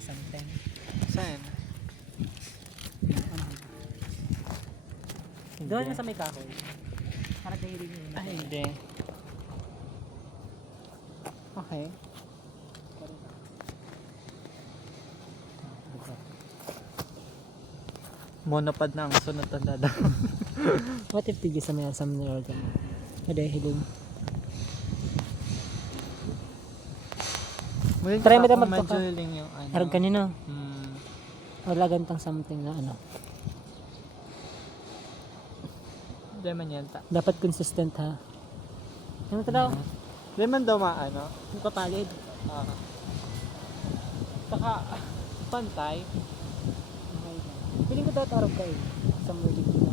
something. Saan? Doon na sa may kahoy. Para daily yun. Ay, hindi. Okay. Monopod na ang sunod na dada. What if tigis sa may summoner organ? Hindi, hiling. Try mo na magpaka- Medyo hiling yung ano. Harap kanino. Wala gantang something na ano. Hindi man yan. Dapat consistent ha. Ano ito daw? Hindi man daw maano. Yung kapalid. Saka, pantay. Okay. Piling ko daw tarap ka eh. Somewhere dito na.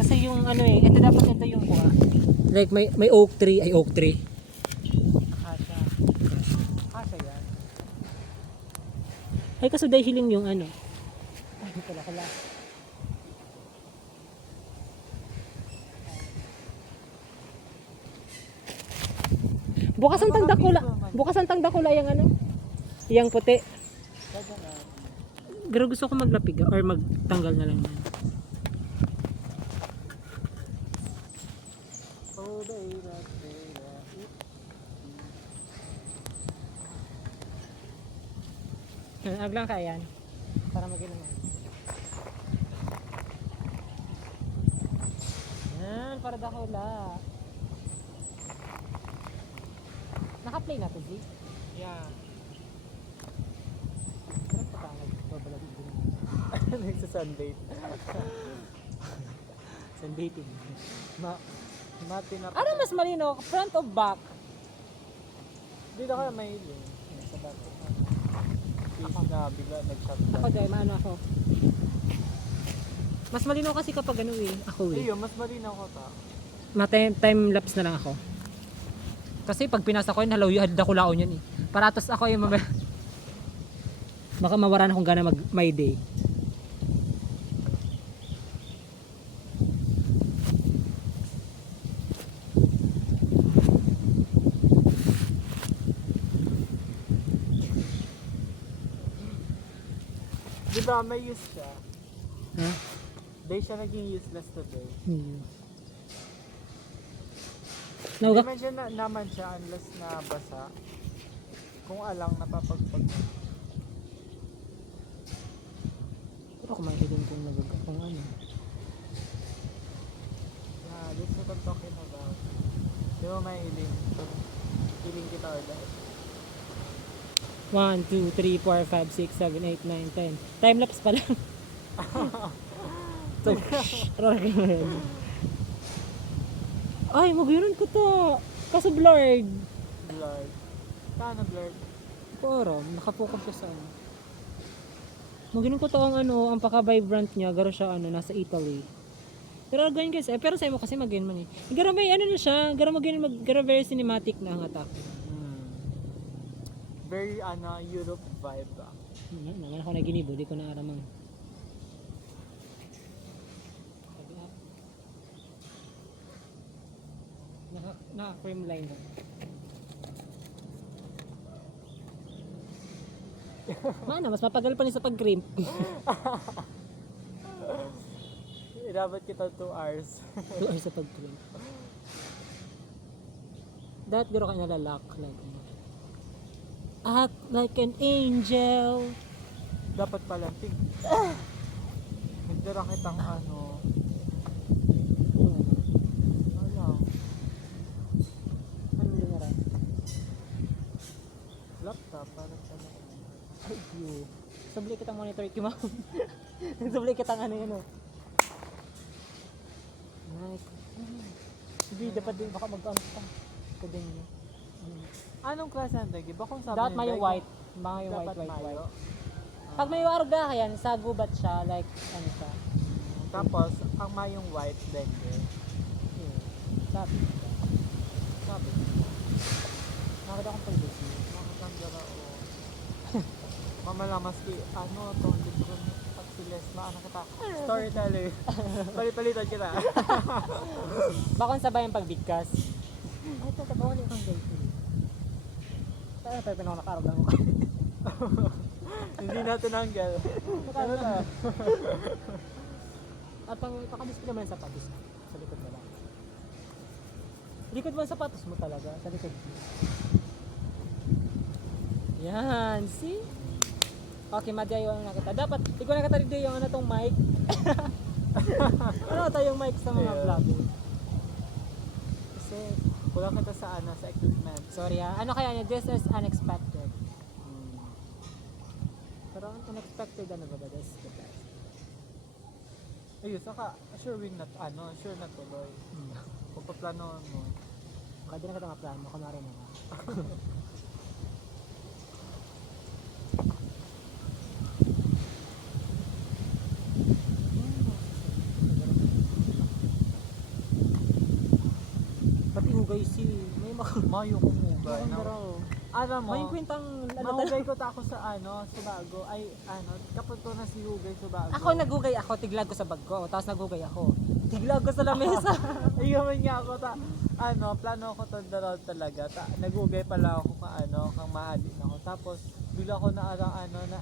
Kasi yung ano eh, ito dapat ito yung kuha. Like may oak tree, ay oak tree. Kasha. Kasha yan. Ay kaso dahil hiling yung ano. Ay kala. Bukas ang tangdakula yung ano. Yang puti. Pero gusto ko maglapig or magtanggal na lang yan. Oh, baby. Aglang ka yan. Para mag-ilang. Yan, para dakula. Naka-play na to, G? Yeah. Sarap pa tayo. Babalag din. Nagsa-sunbait. Sunbathing. Matinap. Ano mas malino? Front o back? Dito ka na mahiling. Sa dati. Ako na bigla nag-shot Ako dahil, maano ako. Mas malino kasi kapag ano eh. Ako eh. Iyo, mas malinaw ko ta. Time lapse na lang ako. Kasi pag pinasa ko yun, halaw yun, dakulaon yan eh. Paratos ako yung baka mawaran akong gana my day. Di ba may use siya? Ha? Day siya naging useless today. Nauga? Hindi man siya naman siya unless na basa. Kung alang napapagpag. Pero ako mahiling kung nagagapang ano. Yeah, this is what I'm talking about. Di ba may hiling? Hiling kita or that? 1, 2, 3, 4, 5, 6, 7, 8, 9, 10. Time lapse pa lang. So, ay, magiron ko to. Kaso blurred. Blurred. Paano blurred? Pero, nakapokus siya sa ano. Magiron ko to ang ano, ang paka-vibrant niya. Garo siya ano, nasa Italy. Pero ganyan guys, pero sa mo kasi magin man eh. Garo may ano na siya, garo very cinematic na ang attack. Very Europe vibe ba? Naman ako naginibo, di ko na aramang. Naka-frame line na. Mana, mas mapagal pa niya sa pag-crimp. Dapat kita 2 hours. 2 hours sa pag-crimp. Dapat garo ka nalalak. Act like an angel. Dapat pala nagdara kitang ano. Wala. Ano yung nga Laptop parang sa Ay, you. Sabli kitang monitor, Kimam. Sabli kitang ano yun, oh. Nice. Hindi, dapat din, baka mag-ano ka. Kadeng yun. Anong klase ng dagi? Ba kung sabi Dapat ng may dagi, white. Baka yung dapat white. mayo. Pag may warga ka yan, sa gubat siya, like, ano siya. Tapos, ang mayong white dengue. Sabi. Sabi, Nakita akong pag-busi. makatandara o mamala maski ano, itong libro at Siles, maano kita. Storyteller. Palit-palitan kita. Baka sabay ang pagbigkas. Ay, ito, tabawan niyo kang guys. Tayo, tayo pinakakarag lang ako. Hindi na tinanggal. Ano na? At ang pakadisplay naman yung sapatos sa likod na lang. Likod mo ang sapatos mo talaga, sa likod. Yan, see? Okay, madiyaw na kita. Dapat, ikaw na kita yung ano tong mic. Ano tayong mic sa mga Yeah. vlog? Kasi kulang kita sa ano, sa equipment. Sorry ha. Ano kaya niya? This is unexpected. Pero ang unexpected ano ba? That's the best. Ayun, saka sure win na ano, sure na tuloy. Kung paplanoan mo. Baka di na kita maplano. Kunwari na nga. Pati hugay si may Mayo kong ugay. Alam mo, may kwentang ano mahugay ko ta ako sa ano, sa bago. Ay, ano, kapag ko na si Hugay sa bago. ako naghugay ako, tiglag ko sa bag ko. Tapos naghugay ako. Tiglag ko sa lamesa. Ayun nga ako ta. Ano, plano ko to dalaw talaga. Nagugay pala ako ka ano, kang maadin ako. Tapos bigla ko na arang ano na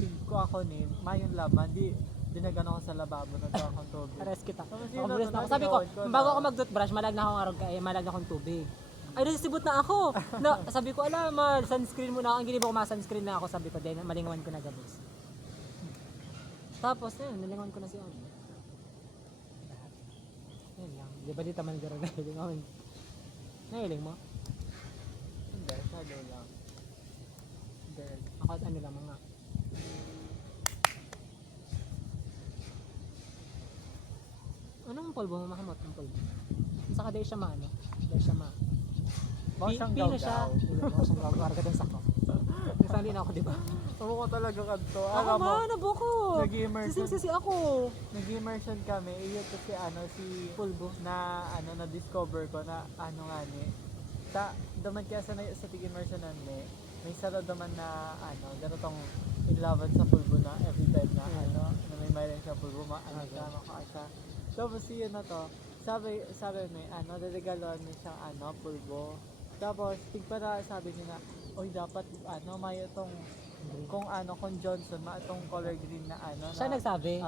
feel ko ako ni mayon laman di dinagano ko sa lababo na daw akong tubig. Ares kita. Tapos Ako yun na, bulis na ako. Sabi ko, nagawin bago na. ako mag-toothbrush, malag na akong arog malag na akong tubig. Ay, nasisibot na ako. Na, sabi ko, ala, sunscreen muna ako. Ang ginibo ko, sunscreen na ako. Sabi ko, din, malingawan ko na gabos. Tapos, yun, nalingawan ko na siya. Yun lang. Di ba di taman garo na hilingawan? Nahiling mo? Hindi, shadow lang. Hindi. Ako, ano lang, mga. Anong polvo mo makamot? Ang polvo. Saka dahil siya maano. Dahil siya ma. Baka siyang Pino siya. gawgaw. Baka siyang gawgaw. Harga din sako. Nasali na ako, di ba? Ako ko talaga kanto. Ako Alam mo, ba? Nabuko. nag-immersion. Sisi ako. Nag-immersion kami. Iyon kasi ano si Pulbo. na ano na discover ko na ano nga ni daman kaya sa tig-immersion ni may sara daman na ano ganitong inlaban sa pulbo na every time na ano na may mayroon siya pulbo ano siya makaka tapos yun na to sabi may ano regaloan niya siyang ano pulbo tapos tigpara sabi niya na oy dapat ano may itong kung ano kung Johnson ma itong color green na ano Siya na, nagsabi.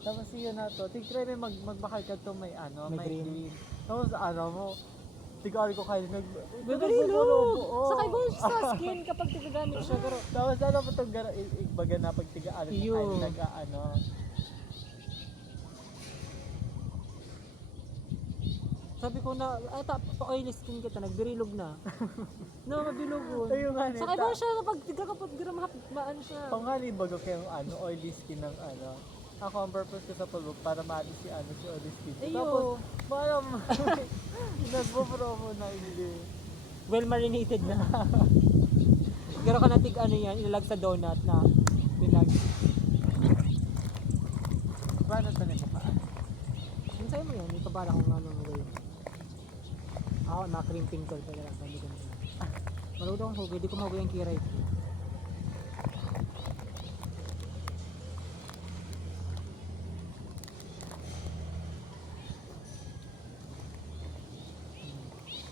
tapos yun na to tig-try may magbakal ka to may ano May may green. green tapos ano mo tigari ko kayo Babarilo. Saka iba sa skin kapag tigagamit siya. Pero, tapos ano pa itong gano'n igbaga na pag tigaan Iyo. kayo nag-ano sabi ko na, pa-oily skin kita, nagbirilog na. No, mabilog ko. ayun nga Saka iba siya kapag tigakapag maano siya. pangali bago kayo ano oily skin ng ano ako ang purpose ko sa pulbo para maalis si ano si oily skin Ayo. tapos parang nagpo-promo na hindi Well marinated na. Garo ka na tig ano yan, ilalag sa donut na binag. paano ito nito ka Hinsay mo yan, ipabala kung ano mo gawin. Ako, mga cream pinkle pa lang. Sabi ko na. Malawad akong hugay, di ko mahugay ang kiray ko.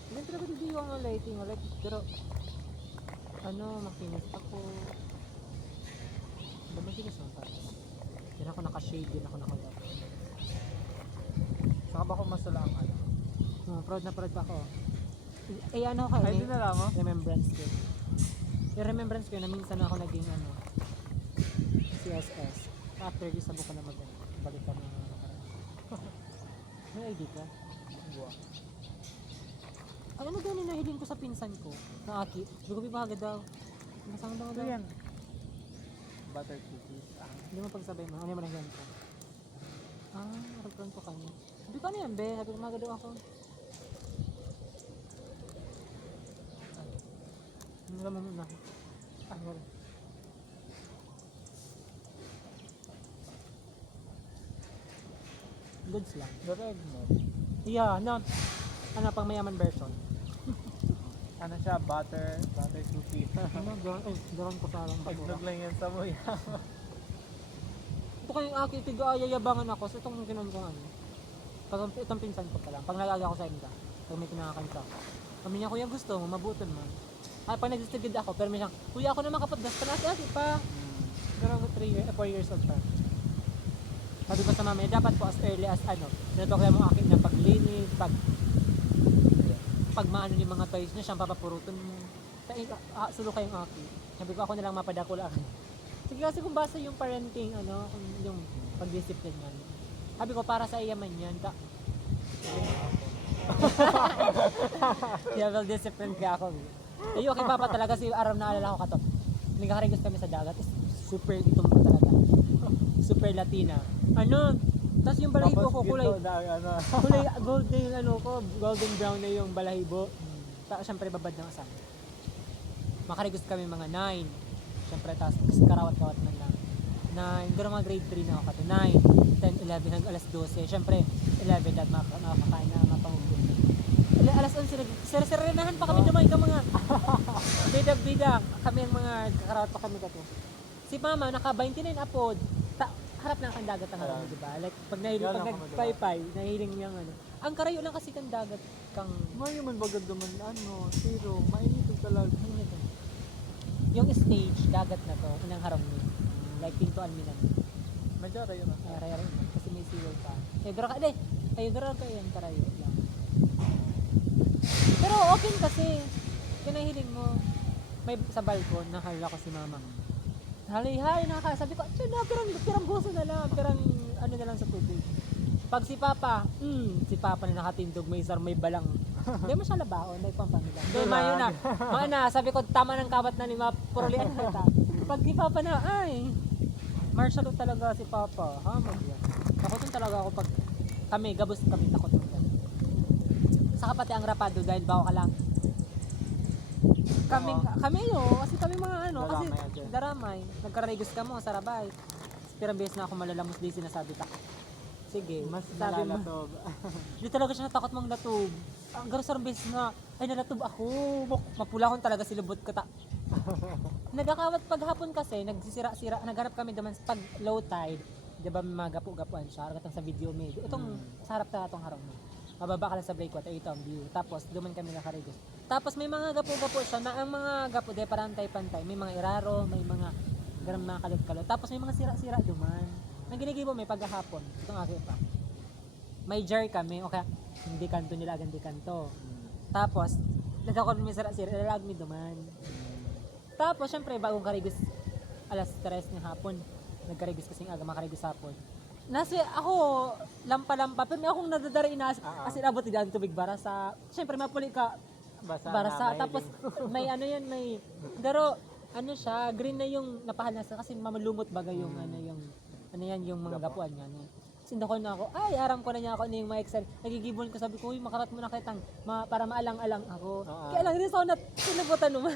Ganun talaga dito yung lighting, like, pero ano, makinis ako. Ba makinis ako parang. Din ako naka-shade, din ako naka-lock. saka ba kung masala ang ano Proud na proud pa ako. Eh ano ka, ay di na lang oh remembrance ko. Yung remembrance ko na minsan ako naging ano, CSS. After this, sabo ko na balik ka mga nakaraan. May ID ka? buwa Ay, ano gano'n nahiling ko sa pinsan ko? Na Aki. Gugupi pa agad daw. Masang daw ito daw. yan butter cookies Hindi mo pagsabay mo. Ano yung manahyan ko? Nagkaroon ko kanya. Sabi ko ano yan, be? Sabi ko magad daw ako. Ano naman muna? Wala. Goods lang. the red mo Yeah, no. Ano, pang mayaman version. ano siya, butter soupy. Ano, garan ko parang Pagnog lang yan sa muya. Ito kayong aki, tiga-ayayabangan ako sa itong ginom kong ano. Pag itong pinsan ko pa lang, pag nalaga ako sa inda, pag may kinakanta. Kami niya, kuya gusto mo, mabuton man. Ay, pag nag-distribute ako, pero may siyang, kuya ako naman kapag das pa na pa. Pero 4 years old pa. Sabi ko sa mama, dapat po as early as ano, tinatokya mo akin na paglinis, pag maano yung mga toys niya, siyang papapurutan mo. Sulo kayong aki. Sabi ko, ako na lang mapadako lang. Sige kasi kung basa yung parenting, ano, kung yung pag-discipline man. Sabi ko, para sa iyaman yan, level discipline ka ako. Ayun, kay Papa talaga si Aram na alala ko kato. Nagkakarigos kami sa dagat. Super itong ko talaga. Super Latina. Ano? Tapos yung balahibo ko kulay kulay golden ano ko, golden brown na yung balahibo. Tapos syempre babad ng asam. Makarigos kami mga 9. Syempre tapos karawat-kawat man lang. 9, pero mga grade 3 na ako kato. 9, 10, 11 hanggang alas 12. Syempre 11 at makakain na mapangugod. Alas 11 sir-serrenahan pa kami dumay ka mga bidag-bidag. Kami ang mga karawat pa kami kato. Si Mama naka 29 apod. Harap lang kang dagat ang harap, di ba? Like pag nagpaypay, nahiling niyang ano. Ang karayo lang kasi kang dagat kang Ngayon man bagad naman, zero, mainit talaga. yung stage dagat na to, unang harap niya. Like pintuan mi lang. Medyo rayo na. Raya kasi may seawall pa. Pero ka ka yan karayo lang. Pero open kasi kinahiling mo may sa balkon nakalala ko si Mama. Hali-hali sabi ko, pirang buso na lang, pirang ano na lang sa tubig. Pag si Papa na nakatindog, may balang. Hindi mo siya labaon, like pampamila. Hindi, mayo na. Maana, sabi ko, tama ng kabat na ni Purulian kita. Pag si Papa na, ay, martial law talaga si Papa. Ha, magyan. Takotin talaga ako pag gabos kami, takot mo. Saka pati ang rapado dahil bawa ka lang. Kami kasi kami mga ano, kasi daramay, nagkarigos ka mo sa rabay. Pirang beses na ako malalamos di sinasabi ta. Sige, Mas sabi mo. nalalatob. Di talaga siya natakot mong latub. Ang garusarang beses na, ay nalatub ako. Mapula akong talaga silubot ko ta. Nagakawat paghapon kasi, nagsisira-sira, naghanap kami naman pag low tide. Di ba may mga gapu-gapuan siya, katang sa video may. Itong sa harap ta itong harap mo. Mababa ka lang sa breakwater, ito ang view. Tapos, duman kami nakarigos. Tapos, may mga gapo-gapo siya na ang mga gapo, de parantay-pantay. May mga iraro, may mga ganang mga kalot-kalot. Tapos, may mga sira-sira duman. Ang ginigibo, may paghahapon. Itong akin pa. May jar kami, okay. Hindi kanto nila, hindi kanto. Tapos, nagkakon may sira-sira, ilalag mi duman. Tapos, syempre, bagong karigos, alas 3 ng hapon. Nagkarigos kasing aga, makarigos hapon. Nasi ako lampa-lampa pero may akong nadadari as in abot din tubig barasa. Syempre mapuli ka barasa tapos may ano yan may pero ano siya green na yung napahalas kasi mamalumot baga yung ano yan yung mga gapuan niya no. Sindako na ako ay aram ko na niya ako yung mga Excel nagigibon ko sabi ko uy makarat mo na kitang para maalang-alang ako. Kaya lang din sa unat sinabutan mo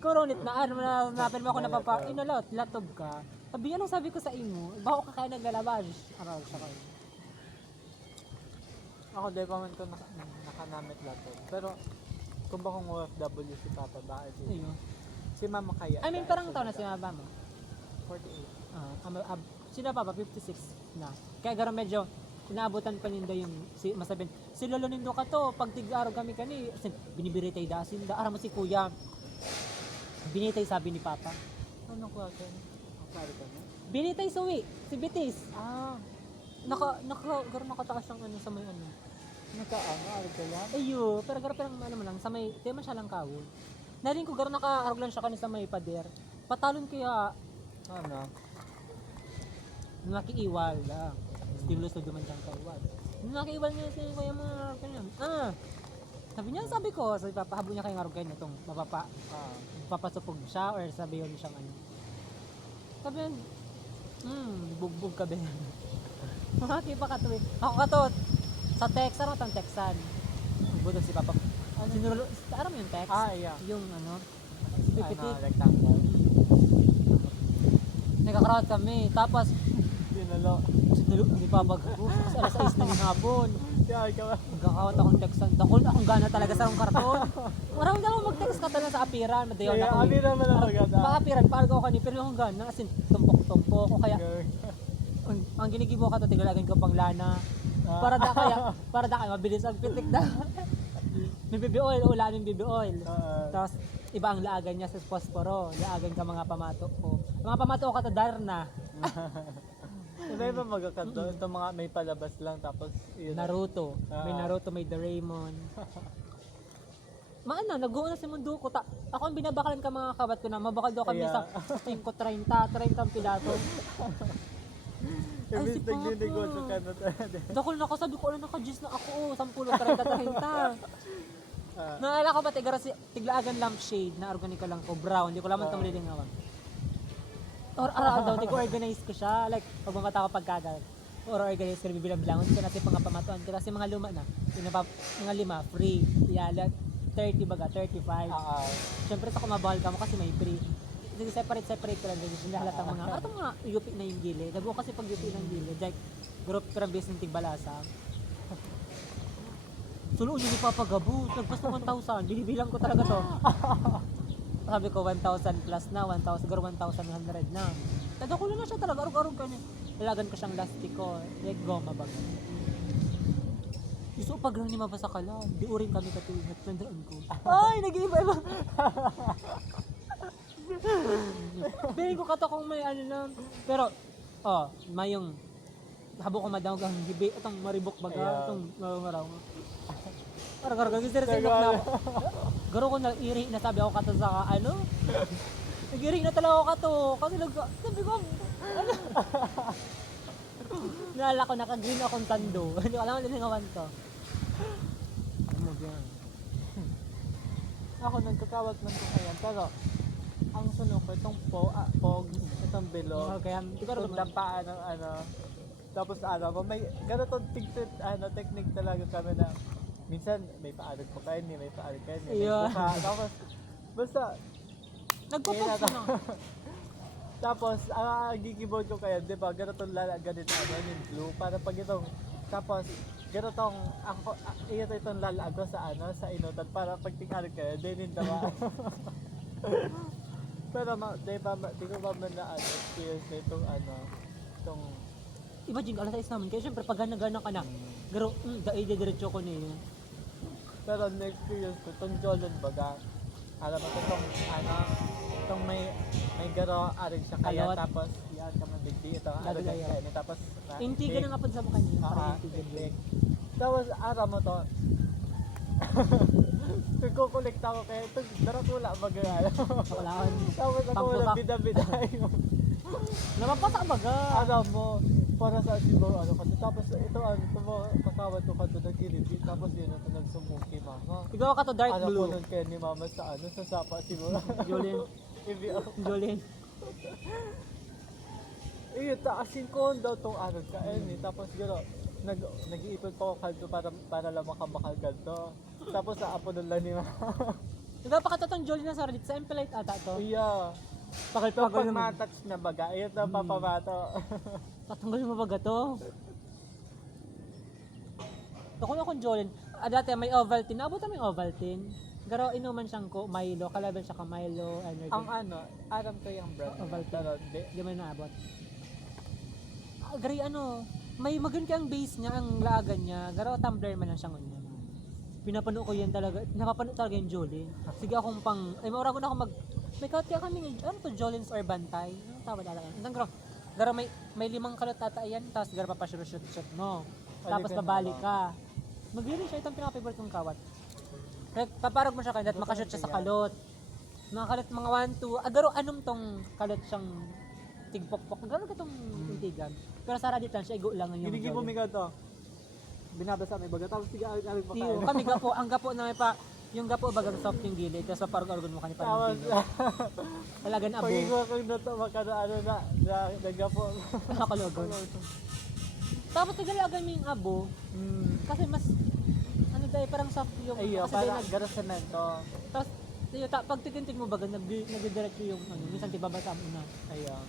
Koronit na ano na napin mo ako inalot latob ka. Sabi anong sabi ko sa imo? Bako ka kaya naglalabas. Araw siya kayo. Ako dahil pa man ito nakanamit lato. Pero kung ba kung OFW si Papa, bakit Ayun. si Mama kaya? I mean parang taon na si Mama mo? 48. Sila pa 56 na. Kaya gano'n medyo inaabutan pa ninda yung masabing si Lolo nindo ka to pag tig-araw kami kani binibiritay dasin da ara mo si Kuya binitay sabi ni Papa Ano ko akin? Pare ka na? binitay suwi si Bitis garo nakataas ang ano sa may ano Nakaano, ka yan? ayo pero garo parang ano mo lang sa may tema siya lang kawon narin ko garo nakaarog lang siya kani sa may pader patalon kaya Ano? nakiiwal lang stilos na duman kang kaiwal nakiiwal niya sa kuya mga kanya sabi ko sa papahabo niya kay nga ganyan itong papasupog siya or sabi yun siyang ano sabi yun bugbog ka ba makaki pa katuwi ako kato sa text ano tang textan budog si Papa sinulo ano mo yung text Yeah. yung ano si Pipitit rectangle. nagkakarawat kami tapos sinalo. Hindi pa bagabo. Alas 6 na ng hapon. Kaya ikaw, Magkakawat akong textan. Dakol akong gana talaga sa akong karton. Marami na akong mag-text ka talaga sa apiran. Madayon kaya ako. kami naman ang maganda. Paapiran, parang ako kanina. Pero akong gana. As in, tumpok-tumpok. O kaya, ang ginigibo ka to, tigalagan ko pang lana. Para da kaya, mabilis ang pitik na. May baby oil, ulamin baby oil. Tapos, iba ang laagan niya sa posporo. Laagan ka mga pamato ko. Mga pamato ko ka to, Darna. Iba iba magkakanto. Ito mga may palabas lang tapos yun. Naruto. May Naruto, may Doraemon. Maana, nag-uuna si mundo ko. Ako ang binabakalan ka mga kabat ko na. Mabakal daw kami sa 5, 30 ang pilato. Ay, si Imbis nagninegosyo ka na talaga. Dakol na ako, sabi ko, ano naka-gis na ako, 10, 30. Naalala ko ba, tiglaagan lampshade na organika lang ko, brown, hindi ko laman itong lilingawan. Or araw daw, tig-organize ko siya, like, pag mamata ko pagkagal. Or organize ko, bibilang-bilangon ko natin pang pamatuan ko, kasi mga luma na, mga 5, free. Yeah, like, 30 baga, 35. Siyempre sa kumabahal ka mo kasi may free. Hindi separate ko lang din. Hindi halatang mga, atong mga yupi na yung gili. Dago kasi pag yupi ng gili, like, group perang base ng tigbalasa. Suloon yung ipapagabo, nagpas na 1,000. Binibilang ko talaga to. Sabi ko 1,000 plus na, 1,000, siguro 1,100 na. Dago ko na siya talaga, arug-arug ka niya. Ilagan ko siyang lastiko, like goma baga. Gusto pag lang ni mabasa ka lang, di uring kami katuloy, natandaan ko. Ay, nag-iiba-iba. Bili ko kato kung may ano lang. Pero, may yung habo ko madawag ang gibi, itong maribok baga, itong ngaraw. Parang gusto rin na ako. Garo ko nag-iri na sabi ako kato sa ano. Nag-iri na talaga ako kato. Kasi sabi ko, ano? Nalala ko, naka-green akong tando. Hindi ko alam lilingawan to. Ano yan? Ako nagkakawat man ko kaya, pero ang sunod ko itong pogs, itong bilog, Kaya, di ba itong dapaan ng ano, tapos ano, may ganitong technique talaga kami na minsan may paalag ko kayo, may paalag kayo, may buka, tapos basta nagpo-post na. tapos gigibon ko kayo, di ba, ganitong ganito yung blue, para pag itong, tapos ganitong, itong lalaag ko sa sa inutan, para pag tingalag kayo, din dawa. Pero di ko ba man na experience na itong itong Imagine, alas 6 naman. Kaya syempre, pag gana-gana ka na, garo, diretso ko niyo. pero na-experience ko itong Jolon baga. Alam mo itong may garo aring siya kaya Kalot. tapos yan ka madigdi itong Dadagaya. kaya tapos Intiga na nga pa sa mukha niya. Parang intiga. tapos mo to kukolekta ko kaya ito daratula baga Wala. tapos ako wala Pangbutak. bida-bida Namapasa baga. alam mo, para sa siguro kasi tapos ito mo kakawat ko kanto nag-repeat tapos yun ito nagsumuki mama. Ikaw ka to dark Alam blue. ko nun kaya ni mama sa sa sapa siguro. Jolene. Jolene. Taasin ko daw tong ka tapos gano'n nag-iipon pa ako kanto para lang makabakal kanto. Tapos sa apo nun lang ni mama. Ikaw pa ka to tong Jolene na sa Reddit. Sa Empelite ata to. Iya. Pag matouch na baga, ayun na papamato. Tatanggalin mo baga to. Ako na akong Jolene. Dati may Ovaltine. Naabutan mo yung Ovaltine. Garo inuman siyang Milo. Kalaban siya ka Milo Energy. Ang aram ko yung brand. Ovaltine. Hindi mo naabot. Gari may maganda ang base niya, ang laagan niya. Garo tumbler man lang siya ngunyan. Pinapanood ko yan talaga. Napapanood talaga yung Jolene. Sige akong maura ko na ako may kahit kaya kami, Jolene's or Bantay? Ano tawag talaga? Garo may 5 kalot tata yan, tapos garo papashoot mo. Tapos babalik ka. Maglili siya, itong pinaka-favorite kong kawat. Kaya paparag mo siya kaya, makashoot siya sa kalot. Mga kalot, mga 1, 2, garo anong tong kalot siyang tigpokpok. Garo ka tong intigan. Pero sa Reddit lang siya, igo lang yung Ginigib mo miga to. Binabasa may baga, tapos tiga-alig pa Tiyo, kami gapo, ang gapo na may pa, yung gapo bagang soft yung gilid, tapos paparag-argon mo kanina Tapos, talagan abo. pag-iwa kang nato, nagapo. Nakalogon. Tapos tigalagan mo yung abo, kasi mas, dahil parang soft yung, Ayun, kasi parang dahil garas semento. tapos, pag titintig mo baga, nagdidirect yung, minsan tibabasa mo na. Ayun.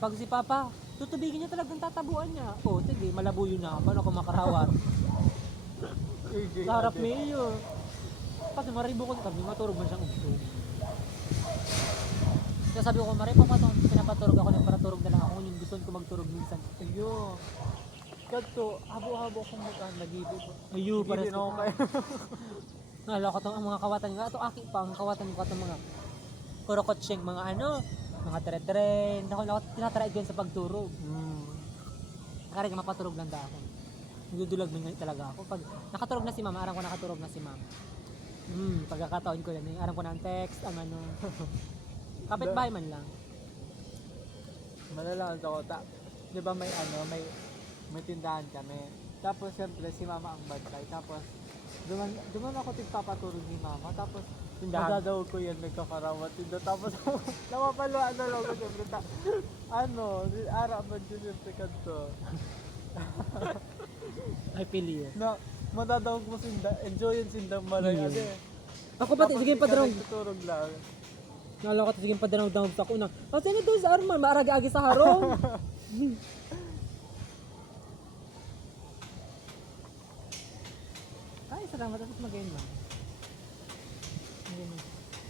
Pag si Papa, tutubigin niya talagang tatabuan niya. Oh, sige, malabuyo na. Paano ako makarawat? Sa harap mayor. Kasi maribo ko kami, maturog man siyang ugtong. Kaya sabi ko, Mari, pinapaturog ako ng paraturog na lang ako. Yung gusto ko magturog minsan. Ayun. Kadto, habo-habo kong mukaan, nagibi ko. Ayu, para Nagibi na ako kayo. Nalala ko itong ang mga kawatan nga. Ito aki pa, ang kawatan ko itong mga kurokotseng, mga ano, mga tere-tere. Ako tinatry ko yun sa pagturog. Kaya mapaturog lang da ako. Nagdudulag man talaga ako. Pag nakaturog na si Mama, arang ko nakaturog na si Mama. Pagkakataon ko yan. Arang ko na ang text, ang ano. Kapitbahay man lang. Malalaan ako. Di ba may ano, may tindahan kami. Tapos siyempre si Mama ang bantay. Tapos duman ako tigpapaturog ni Mama. Tapos Tindahan. madadaw ko yan, nagkakarawat din. Tapos napapaluan na lang ko siyempre. Ara man dyan siyempre kanto. I feel you. Na madadaw ko sinda, enjoy yung sindang malay. Ade. Ako pati, sige padraw. Nagtuturog lang. Nalala ko, sige padraw-daw sa kuna. Kasi na doon sa Arman, maaragi-agi sa harong. Ay, salamat. Tapos magayon lang.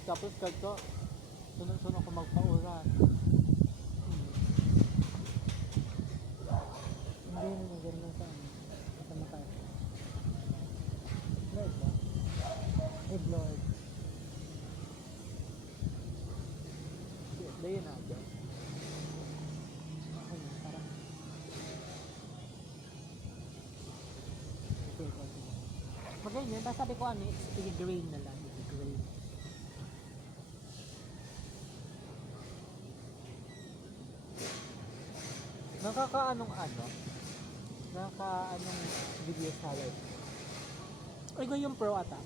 Tapos kanto, sunod-sunod ko magpauran. Hindi na magayon lang sa ano. Sa mata. Lord ba? Hey, Lord. Dayon natin. Ako yun, parang... Okay. Magayon yun, sabi ko ano, it's i-grain na lang. I-grain. Nakakaanong video sa live. Ay, ko yung pro ata.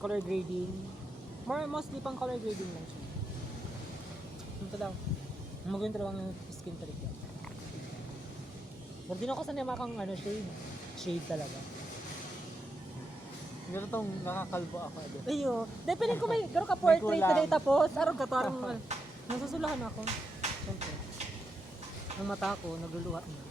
Color grading. Mostly pang color grading lang siya. Ito lang. Magayon talaga ang skin trick yan. Huwag din ako sanay makang ano, shade talaga. Ganitong nakakalbo ako. Ayo. Dahil piling ko may garo ka May portrait na kulang. day tapos. Araw ka parang nasusulahan ako. Siyempre. Ang mata ko, nagluluhat na.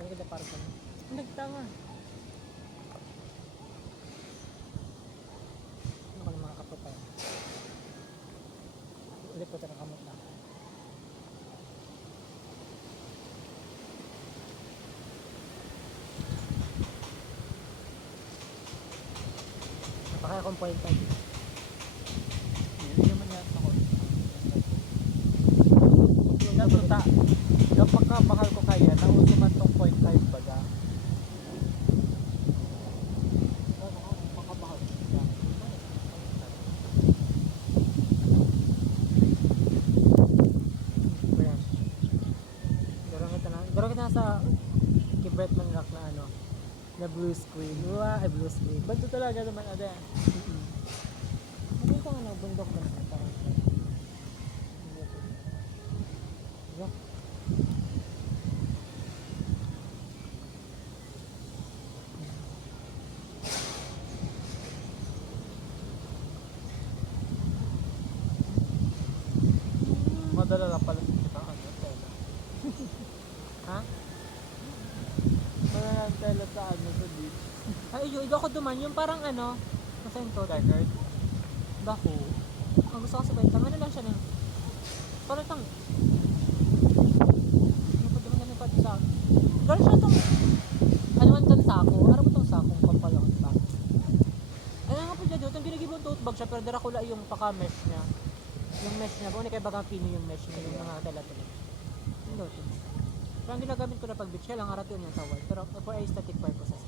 Ang ganda parang ka na. Ang nagtama. Ano ka na mga kapatay? Ulit po talaga kamot na. Napakaya kong point tayo. Hindi naman yan ako. Natuta. Kapag mahal ko kaya, nauso man tong 0.5 baga. Makamahal ko siya. Ayan. Garo kita na sa Kibret Man Rock na ano, na blue screen. Ay, blue screen. Banto talaga naman, ade. Ano ko ano, bundok na naman. Parang Yo. Madala lang pala kita tela. Ha? Madala lang tela sa sa beach. Ay, yung ako duman, yung parang ano, masayin to, Record. bako. Ang gusto ko sa bentang, ano lang siya na, parang itang, ano pa duman namin pati sa, gano'n siya itong, ano man itong sako, ano ba itong sakong pampalong ba? Ano nga po dyan doon, itong ginigibong tote bag siya, pero darakula yung paka-mesh niya. Yung mesh niya, kung kay bagang pino yung mesh niya, yung mga tela-tela. Yung doon. Pero ang ginagamit ko na pag beach, kaya lang arat yun yung tawal, pero for aesthetic purposes.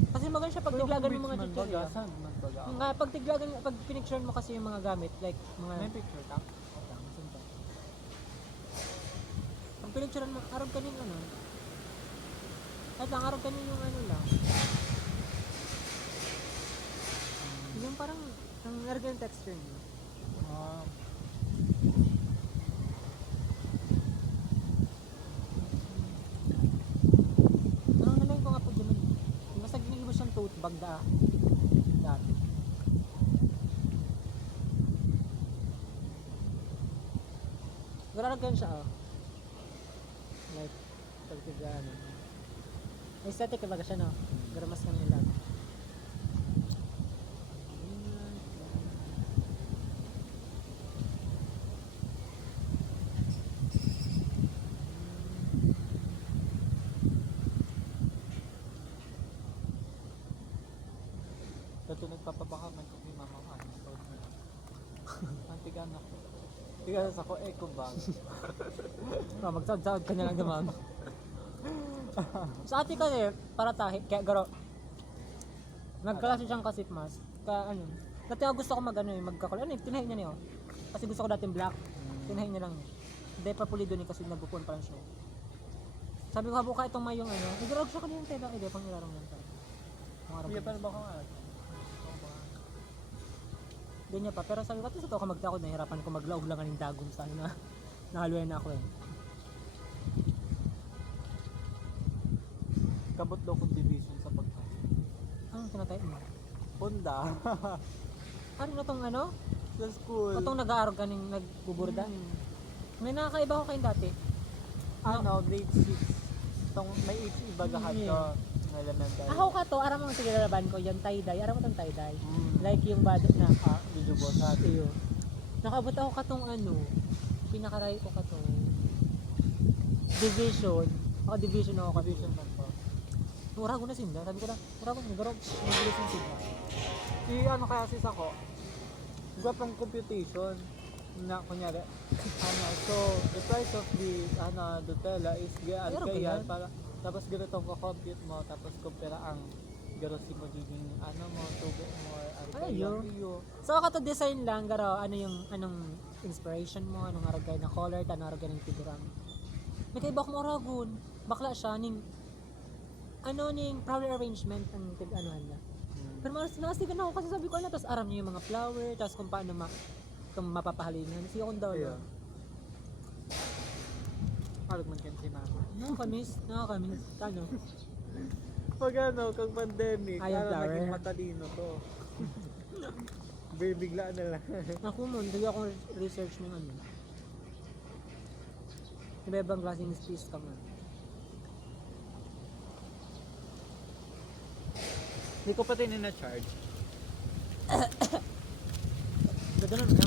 Kasi maganda siya pag tiglagan mo mga chichirya. Saan man baga? Nga, pag tiglagan, pag pinicture mo kasi yung mga gamit, like mga... May picture ka? Pag pinicturean mo, araw kanin ano. At lang, araw kanin yung ano lang. Yung parang, ang argan texture niya. Ah. Ano na lang ko nga po Dati. Gararagan siya Like, pagtiga ano. Aesthetic talaga siya no. Garamas kami nila. Dato nagpapabaka man ko kay mama ko. Ang tiga na ko. Tiga sa ko, kung ba? Magsawad-sawad ka na lang naman. Sa ate kasi, para tahi, kaya garo. Nagklase siyang kasip mas. Kaya ano, dati ako gusto ko magkakulay. Tinahi niya niyo. Kasi gusto ko dating black. Tinahi niya lang niya. Hindi pa pulido ni kasi nagbupuan pa lang siya. Sabi ko, habuka itong may yung ano. Nagdarag siya kanina tela. Hindi, pang ilarang lang tayo. Kuya, paano ba kung Ganyan pa. Pero sabi ko, sa to ka magtakod, nahirapan ko maglaog lang ng dagom sa na nahaluan na ako kabot daw kong division sa pagkain? Anong tinatay mo? Honda. Ano na tong ano? Sa school. Patong nag-aarog ka ng nagbuburda? May nakakaiba ko kayong dati. Ano, grade 6. Tong may ibagahan to. Ng elementary. Ako ka to, aram mo tigilalaban ko, yung tie-dye. Aram mo tong tie-dye. Mm. Like yung bad na, Video boss natin. iyo. Nakabot ako ka tong ano, pinakaray ko ka tong division. Ako division ako ka. Division man to. Mura ko na sinda. Sabi ko na, mura ko nagaro. Nagbilis yung sinda. Si ano kaya sis ako? Gwa pang computation. Na kunyari. So the price of the Nutella is Pero kaya ganyan. para tapos ganito ko compute mo tapos kumpara ang garo si magiging mo tubo mo or Ayun. iyo. So ako to design lang, garo, ano yung, anong inspiration mo, anong aragay na color, anong aragay ng figurang. Nagkaiba ko maragon. Bakla siya, ning, ning flower arrangement, ang tig-anuhan niya. Pero nakasigan ako kasi sabi ko, tapos aram niyo yung mga flower, tapos kung paano kung mapapahalin. Siya akong daw. Ayun. Parang man kan si mama. Nakakamiss. Ano? Pag kag pandemic, Ayaw flower. naging matalino to. Bigla na lang. Ako mo, hindi ako research ng ano. Iba-ibang klaseng space ka man. Hindi ko pati na-charge. Gano'n na.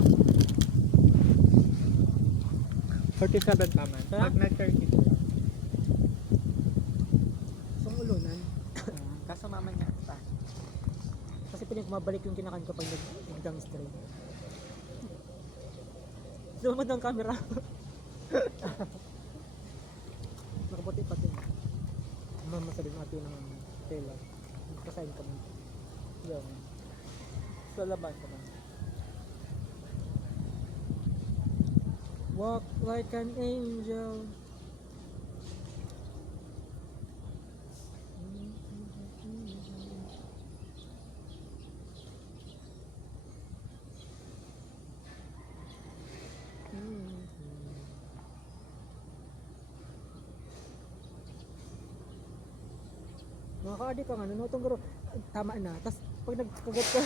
47 pa man. Kaya? Pag nag-30 ko. Sungulunan. Kaso mama niya pa. Kasi piling kumabalik yung kinakan ko pag nag-gang straight. Lumad ang camera. Nakaputi pati. Mamasabi natin ng tela. Kasayin ka mo. Yan. Sa laban ka man. Walk like an angel. Nakaka-addict ka nga, nanutong garo, tama na. Tapos pag nagkagat ka,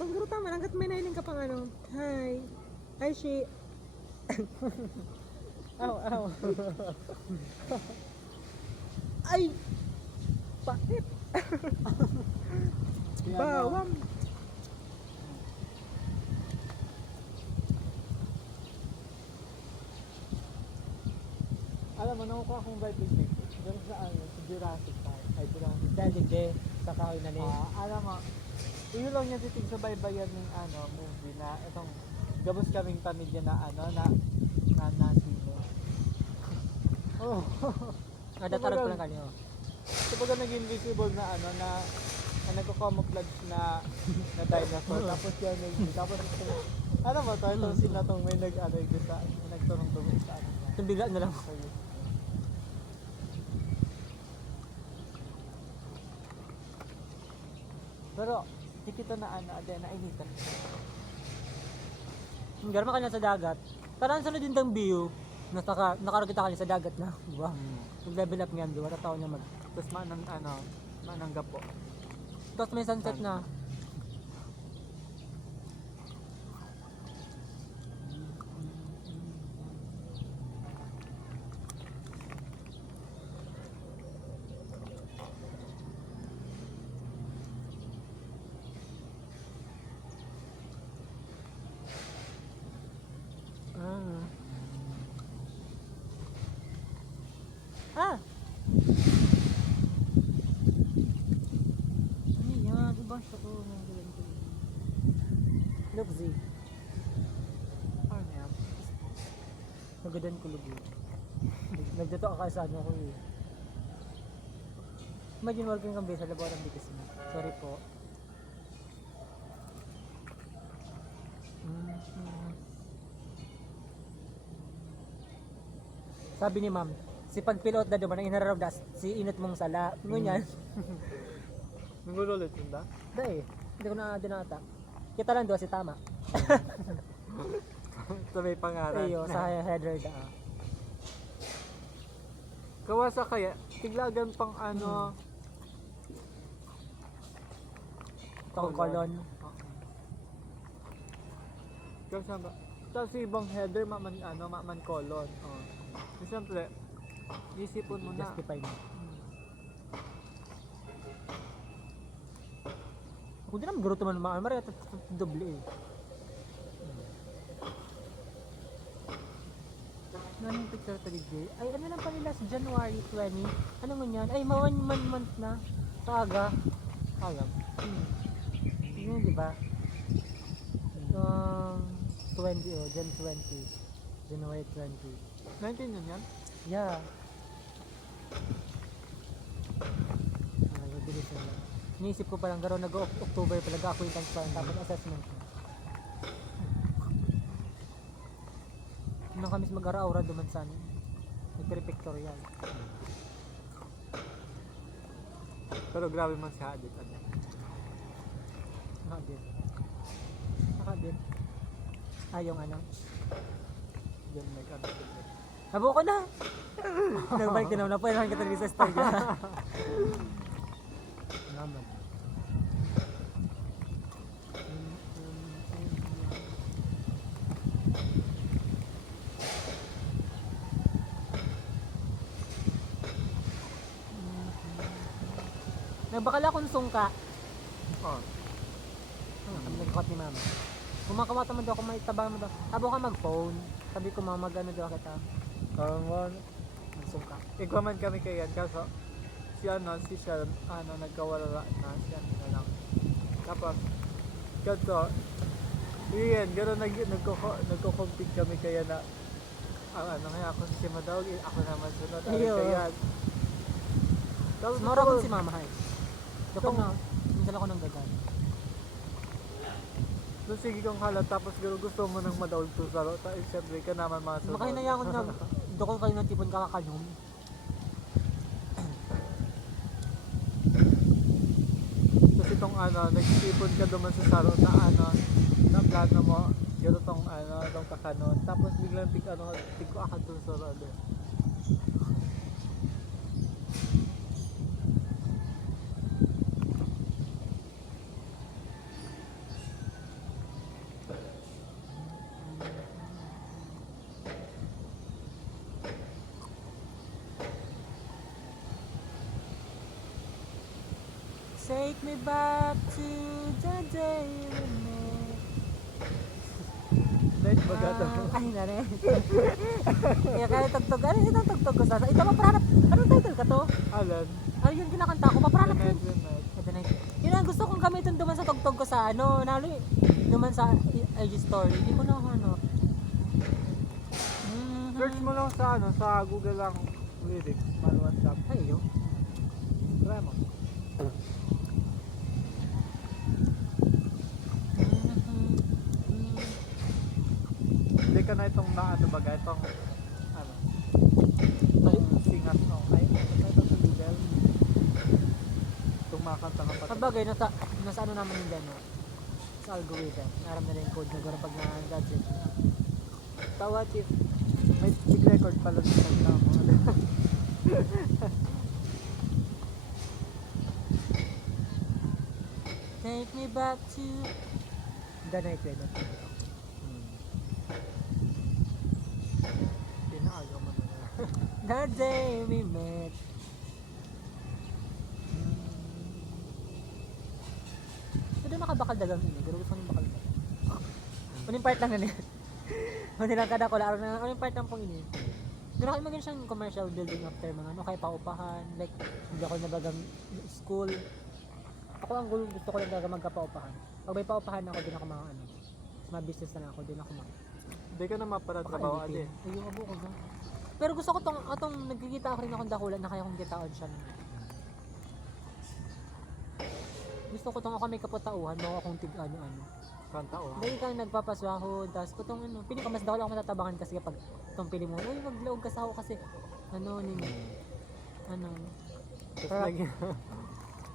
pag garo tama, hanggat may nailing ka pang ano, hi, hi she, Aw. ay, bakit? Bawang. Alam mo, nakukuha akong vibe with Pero sa sa Jurassic Park. Ay, Jurassic Dahil hindi, sa kahoy na niya. alam mo, yun lang yung titig sa baybayan ng movie na itong gabos kaming pamilya na nasino. Oh. Datarag ko lang kanyo. Kapag naging visible na na nagko-camouflage na dinosaur tapos yan tapos alam mo to itong scene na tong may nagturong-turong sa Itong bigla na lang. Pero di kita na nainitan. Garma ka na sa dagat. Parang sa din ng view. Nakaragita ka sa dagat na. Wow. Mag-level up nga doon. Wala tao niya Tapos manang gapo. Tapos may sunset na. Ah! Ano yan? Ibang siya ko. Look, Z. Ano yan? Nagadan ko lugi. Nagdato ka sa ano ko eh. Imagine working kang sa labaw ng bitis mo. Sorry po. Sabi ni ma'am, si pagpilot na duman ang inararaw das, si inot mong sala. Ngunyan. Nagulo ulit yun ba? Dahil, hindi ko na dinata. Kita lang doon si tama. Sa may pangalan. Ayo, sa header da. Kawasa kaya, tiglagan pang ano, Tong kolon. kasi ba? Tapos yung ibang header, maman colon. Oh. Siyempre, isipon mo na. Justify mo. Kung di naman guro naman mga Maria, doble eh. Ano yung picture to DJ? Ay, ano lang pala last January 20? Ano mo yan? Ay, one month na. Kaaga. Alam. Yun, di ba? 20, oh, Jan 20. January 20. 19 yun yan? Yeah. Bilis na lang. Iniisip ko palang garo nag-October pala acquaintance pa tapos assessment. Nung kami mag-ara-aura duman sa amin. Nag-prefectorial. Pero grabe man si Hadit. Nakabit. Nakabit. Ah, yung ano? Yan, nag-ano. Habo ko na! Nagbalik din naman na po. Inahan ka talaga sa style niya. Naman. Nagbakala kung sungka. Oh. Kami nagkakot ni mama. Kumakamata mo daw kung may tabang mo daw. Habo ka mag-phone. Sabi ko mama, mag-ano daw kita. Magsungka. Ikaman kami kay yan, kaso si Sharon, nagkawala na siya na lang. Tapos, ganito, yun, gano'n nagko-compete kami kaya na, kaya ako si Madawag, ako naman sunod, Iyo. kaya. Tapos, Mara ko si mama hay. Dako na. Minsan ako nang gagan. Doon sige kong halat, tapos gusto mo nang madawag to sa lota, siyempre ka naman mga sunod. Makahinaya ko na. Dako kayo ng tipon kakakanom. Tapos itong nagsipon ka duman sa salo na na plano mo, gano'n itong kakanon. Tapos biglang tig ko akad dun sa lolo. Take me back to the day we met. Dahil baga to. Ay, na rin. Kaya kaya tugtog. Ano yung tugtog ko sa? Ito maparanap. Anong title ka to? Alan. Ano yun kinakanta ko? Maparanap yun. Midnight. Yun ang gusto kong gamitin duman sa tugtog ko sa nalo duman sa IG story. Hindi ko na ano. Search mo lang sa Google lang lyrics, para WhatsApp. Ay, yun. Try mo. Hindi ka na itong baga, itong singas no. Ay, ito sa Google. Itong makakanta ka pa. Kabagay, nasa ano naman yung gano'n. Sa algorithm. Naram na rin yung code na gano'n pag na-gadget. Tawa, chief. May big record pala sa pagkamo. Take me back to the night when Pinaaga mo na. the day we met. Pwede makabakal dagang ini, pero gusto nang bakal ka. Uning part lang na niya. Uning lang kada ko laro na, uning part lang pong ini. Pero kayo maging siyang commercial building after mga ano, kaya paupahan, like, hindi ako nabagang school. Ako ang gusto ko lang talaga magkapaupahan. Pag may paupahan ako, din ako mga ano, mga business na lang ako, din ako mga Hindi ka na mapatrabaho adi. ayun abo ko na. Pero gusto ko atong nagkikita ako rin akong dakulan na kaya kong kitaon siya. Gusto ko tong ako may kapatauhan, mo akong tig ano. Kanta o. Dahil kang nagpapaswahod, tapos ko tong ano, pili ka mas dahil ako matatabangan kasi kapag itong pili mo, uy maglaog ka sa ako kasi ano, ano, Tapos naging,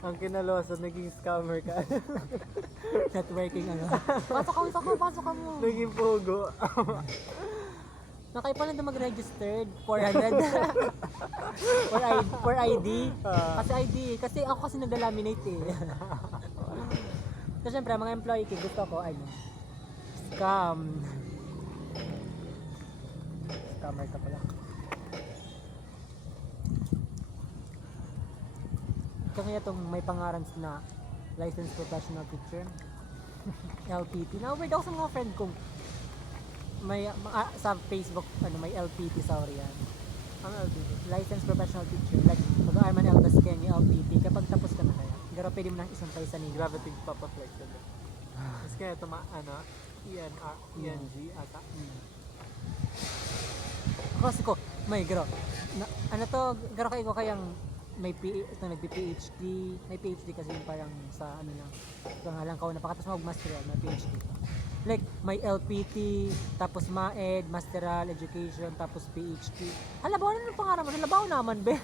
ang kinalosa, naging scammer ka. networking ano. Pasok ka mo. Naging pugo. Nakay pala na mag-registered, 400 for ID. Kasi ID, kasi ako kasi nagla-laminate eh. So syempre, mga employee ko, gusto ko, ano, scammer ka pala. Kaya itong may pangaran na licensed professional teacher, LPT. Na-aware ako sa mga friend kong may sa Facebook ano may LPT sorry yan. Ang LDD. Licensed professional teacher like mag-Arman Elbas Kenny LPT kapag tapos ka na kaya. Pero pwede mo nang isumpay sa nila. Gravity papaflexion. Tapos kaya ito ano, ENG ata. Kasi ko may ano to garo kayo ko kayang may ito nagpi-PhD, may PhD kasi yung parang sa ano na pangalan ko napakatas mag-masteral na PhD. Like may LPT, tapos MAED, Masteral Education, tapos PhD. Halabaw na ng pangarap mo, halabaw naman be.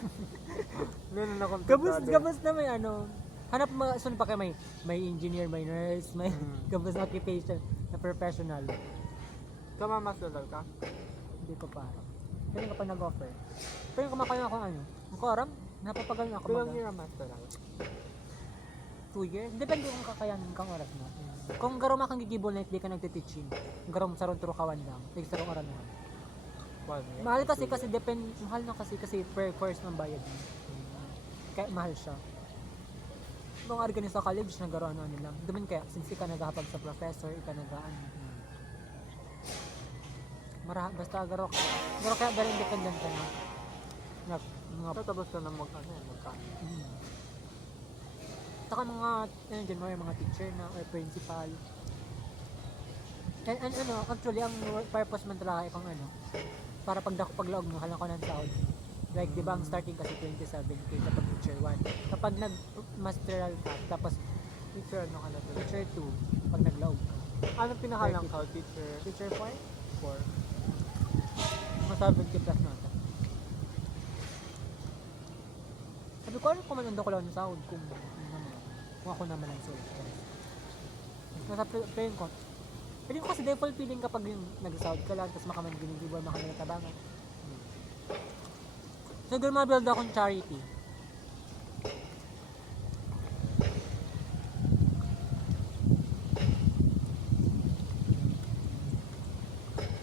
Meron akong Gabos na may ano. Hanap sunod pa kayo may engineer, may nurse, may gabos na occupation na professional. Kamamasdalal ka? Hindi ko pa aram. Pero ka pa nag-offer. Pero yung kumakain ako ano, ako aram, napapagal na ako. Bilang year ang masteral? 2 years? Depende kung kakayanin kang oras na. Kung garo makang gigibol na di ka nagte-teaching, kung garo saron turo kawan lang, tig sarong oras na. 1 year? Mahal kasi mahal na kasi per course ng bayad mo. Kaya mahal siya. Nung organize sa college, nagaro ano lang. Dumin kaya, since ika naghahapag sa professor, ika nagaan. Basta garo kaya very independent ka na. Tatapos ka na magkano. Saka mga, mga teacher na or principal. And ano, actually, ang purpose man talaga kung ano, para paglaog mo, halang ko ng sahod. Like, di ba, ang starting kasi 27k kapag teacher 1. Kapag nag-masteral ka, tapos Teacher ano ka na to? teacher 2, pag naglaog ka. Ano pinakalang ka? Teacher? Teacher 4? 4. Mga 70 plus na ata. Sabi ko, ano kumanda ko lang ng sahod kung ako naman ang sahod. Nasa paying ko. Pwede ko kasi default feeling kapag yung nag-sahod ka lang, tapos makaman ginigibol, makaman tabangan. So, doon mabuild akong charity.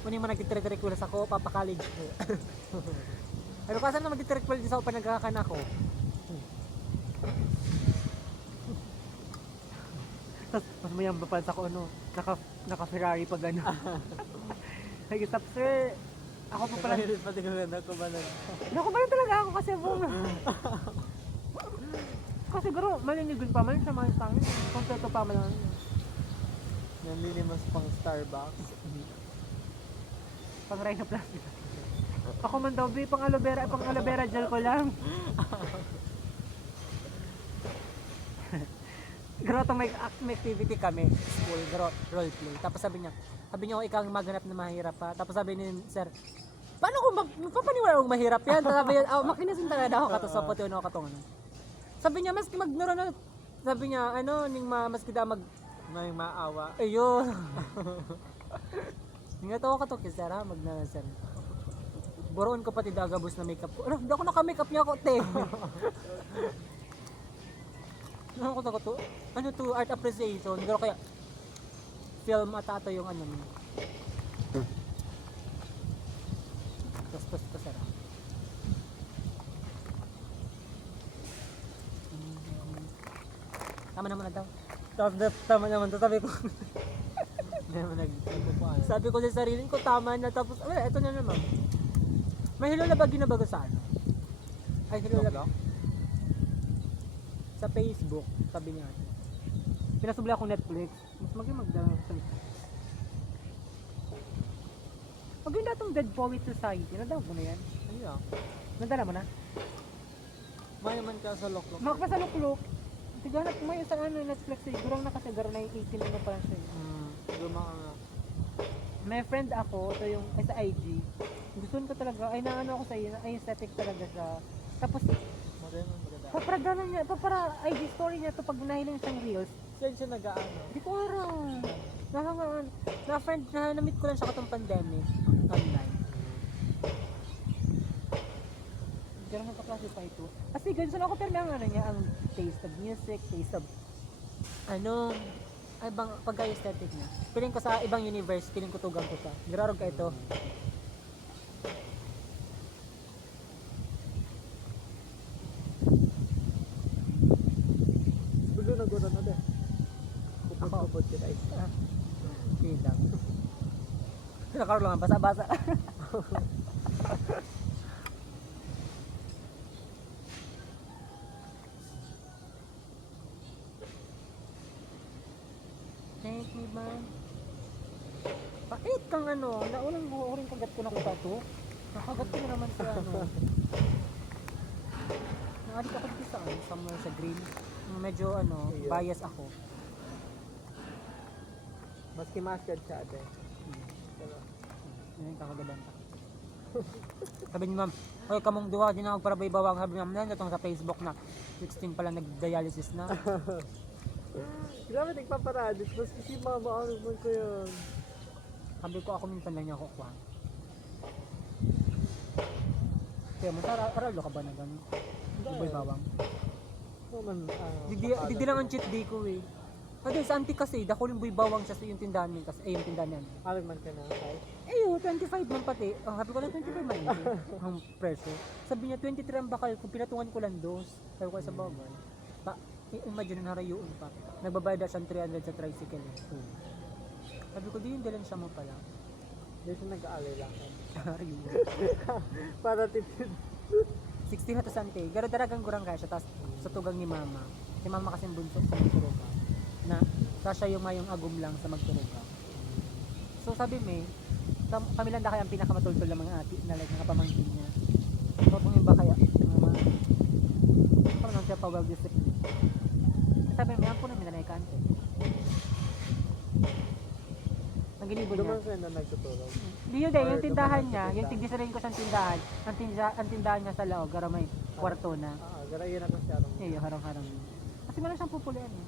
Kunin mo nagtitrek-wala sa ko, papa-college ko. Pero kasi na magtitrek-wala din sa ako pa nagkakakan ako. Tapos mas mayang bapansa ko ano, naka-Ferrari pa gano'n. Like, stop sir. Ako pa pala. Pati ko ganda ko ba na? Nakubalan talaga ako kasi kasi garo, malinigun pa man sa mga tangin. Kompleto pa man. Nanlilimos pang Starbucks. Pang Rhino Plastic. Ako man daw, pang aloe vera gel ko lang. Garo itong may activity kami, school, garo, role play. Tapos sabi niya, ikaw ang maghanap na mahirap pa. Tapos sabi ni sir, paano kung magpapaniwala kong mahirap yan? Tapos sabi niya, makinasin talaga ako kato sa puti ano katong ano. Sabi niya, maski magnuro na, sabi niya, maski da May maawa. ayun. Nga to ako kato, sir ha, sir. Buroon ko pati dagabos na makeup ko. Ano, hindi ako naka-makeup niya ako, te. Ano ko to? Ano to? Art appreciation. Pero kaya, film at ato yung ano mo. Tos ko sarap. Tama naman na daw. Tama naman to. Sabi ko, Hindi naman nagpupuan. sabi ko sa sarili ko, tama na. Tapos, eto na naman. May hello na ba ginabago sa ano? Ay, hello na ba? Sa Facebook, sabi niya. Pinasubla akong Netflix. Mas magdala sa maganda itong Dead Poet Society. Nadala mo na yan? Ano yan? Nadala mo na? Mayaman ka sa loklok. Makapasaluklok. Tiganap mo yung sa ano, Netflix. Sigurang nakasagara na yung 18 na pa siya. Luma ka nga. May friend ako, ito yung sa IG. Gustuhan ko talaga, ay naano ako sa iyo, ay aesthetic talaga siya. Tapos, Maganda. paparagana niya, para IG story niya to pag nahilang siyang reels. Saan siya nag-ano? Hindi ko aram. Nahangaan. Na-friend, na-meet ko lang siya katong pandemic. Online. Pero nagka-classify ito. Kasi ganun ako, pero may ang ano niya, ang taste of music, taste of, ano, ay bang pagka-aesthetic niya. Piling ko sa ibang universe, piling ko tugang ko siya. Girarog ka ito. Gulo na guro na din. Kupot kita eh. Sige lang. Nakaroon lang, basa-basa. Take me man. Bakit kang ano? Naunang buhuring kagat ko na kita to. Nakagat ko na naman sa ano. Naadik ako dito sa ano, somewhere sa green. Medyo ano, Iya. bias ako. Maski masked siya ate. Pero, Yan, kakagadan ka. Sabi ni ma'am, oy kamong duha din ako para baybawang. Sabi ni ma'am, nan itong sa Facebook na 16 pala nag-dialysis na. grabe nagpaparadit. Maski si mama, ano man ko yun. Sabi ko ako minsan lang niya kukuha. Kaya mo, aralo ka ba na gano'n? Baybawang. Naman, Di lang ang cheat day ko eh. Kasi sa auntie kasi, dakuling buybawang siya sa yung tindahan niya kasi, yung tindahan niya. alam man ka na, kahit. Eh yun, 25 man pati. Ang sabi ko lang 25 man yun. Ang presyo. Sabi niya 23 ang bakal, kung pinatungan ko lang dos. Sabi ko sa bagay. Imagine na narayuon pa. Nagbabayad na siyang 300 sa tricycle. Sabi ko, di yun dalan siya mo pala. Hindi siya nag-aalay lang. Ayun. Para tipid. 16 na to sante. Garo daragang gurang kaya siya. Tapos sa tugang ni mama. Si mama kasi bunso sa magturuga. Na siya yung mayong agum lang sa magturuga. So sabi may, kami lang kaya ang pinakamatultol ng mga ati na like mga pamangkin niya. So kung iba kaya, kami lang siya pa well disciplined. Sabi may ampo namin na naikante. Ang ginibod niya. Duman siya na nagtutulog. Di yun din, Or yung tindahan dumaan niya, sa yung tindahan. tigdisarin ko siyang tindahan, ang tindahan niya sa loob, gara may kwarto na. Garayan na siya. Eh, harang-harang. Kasi wala siyang pupulian eh.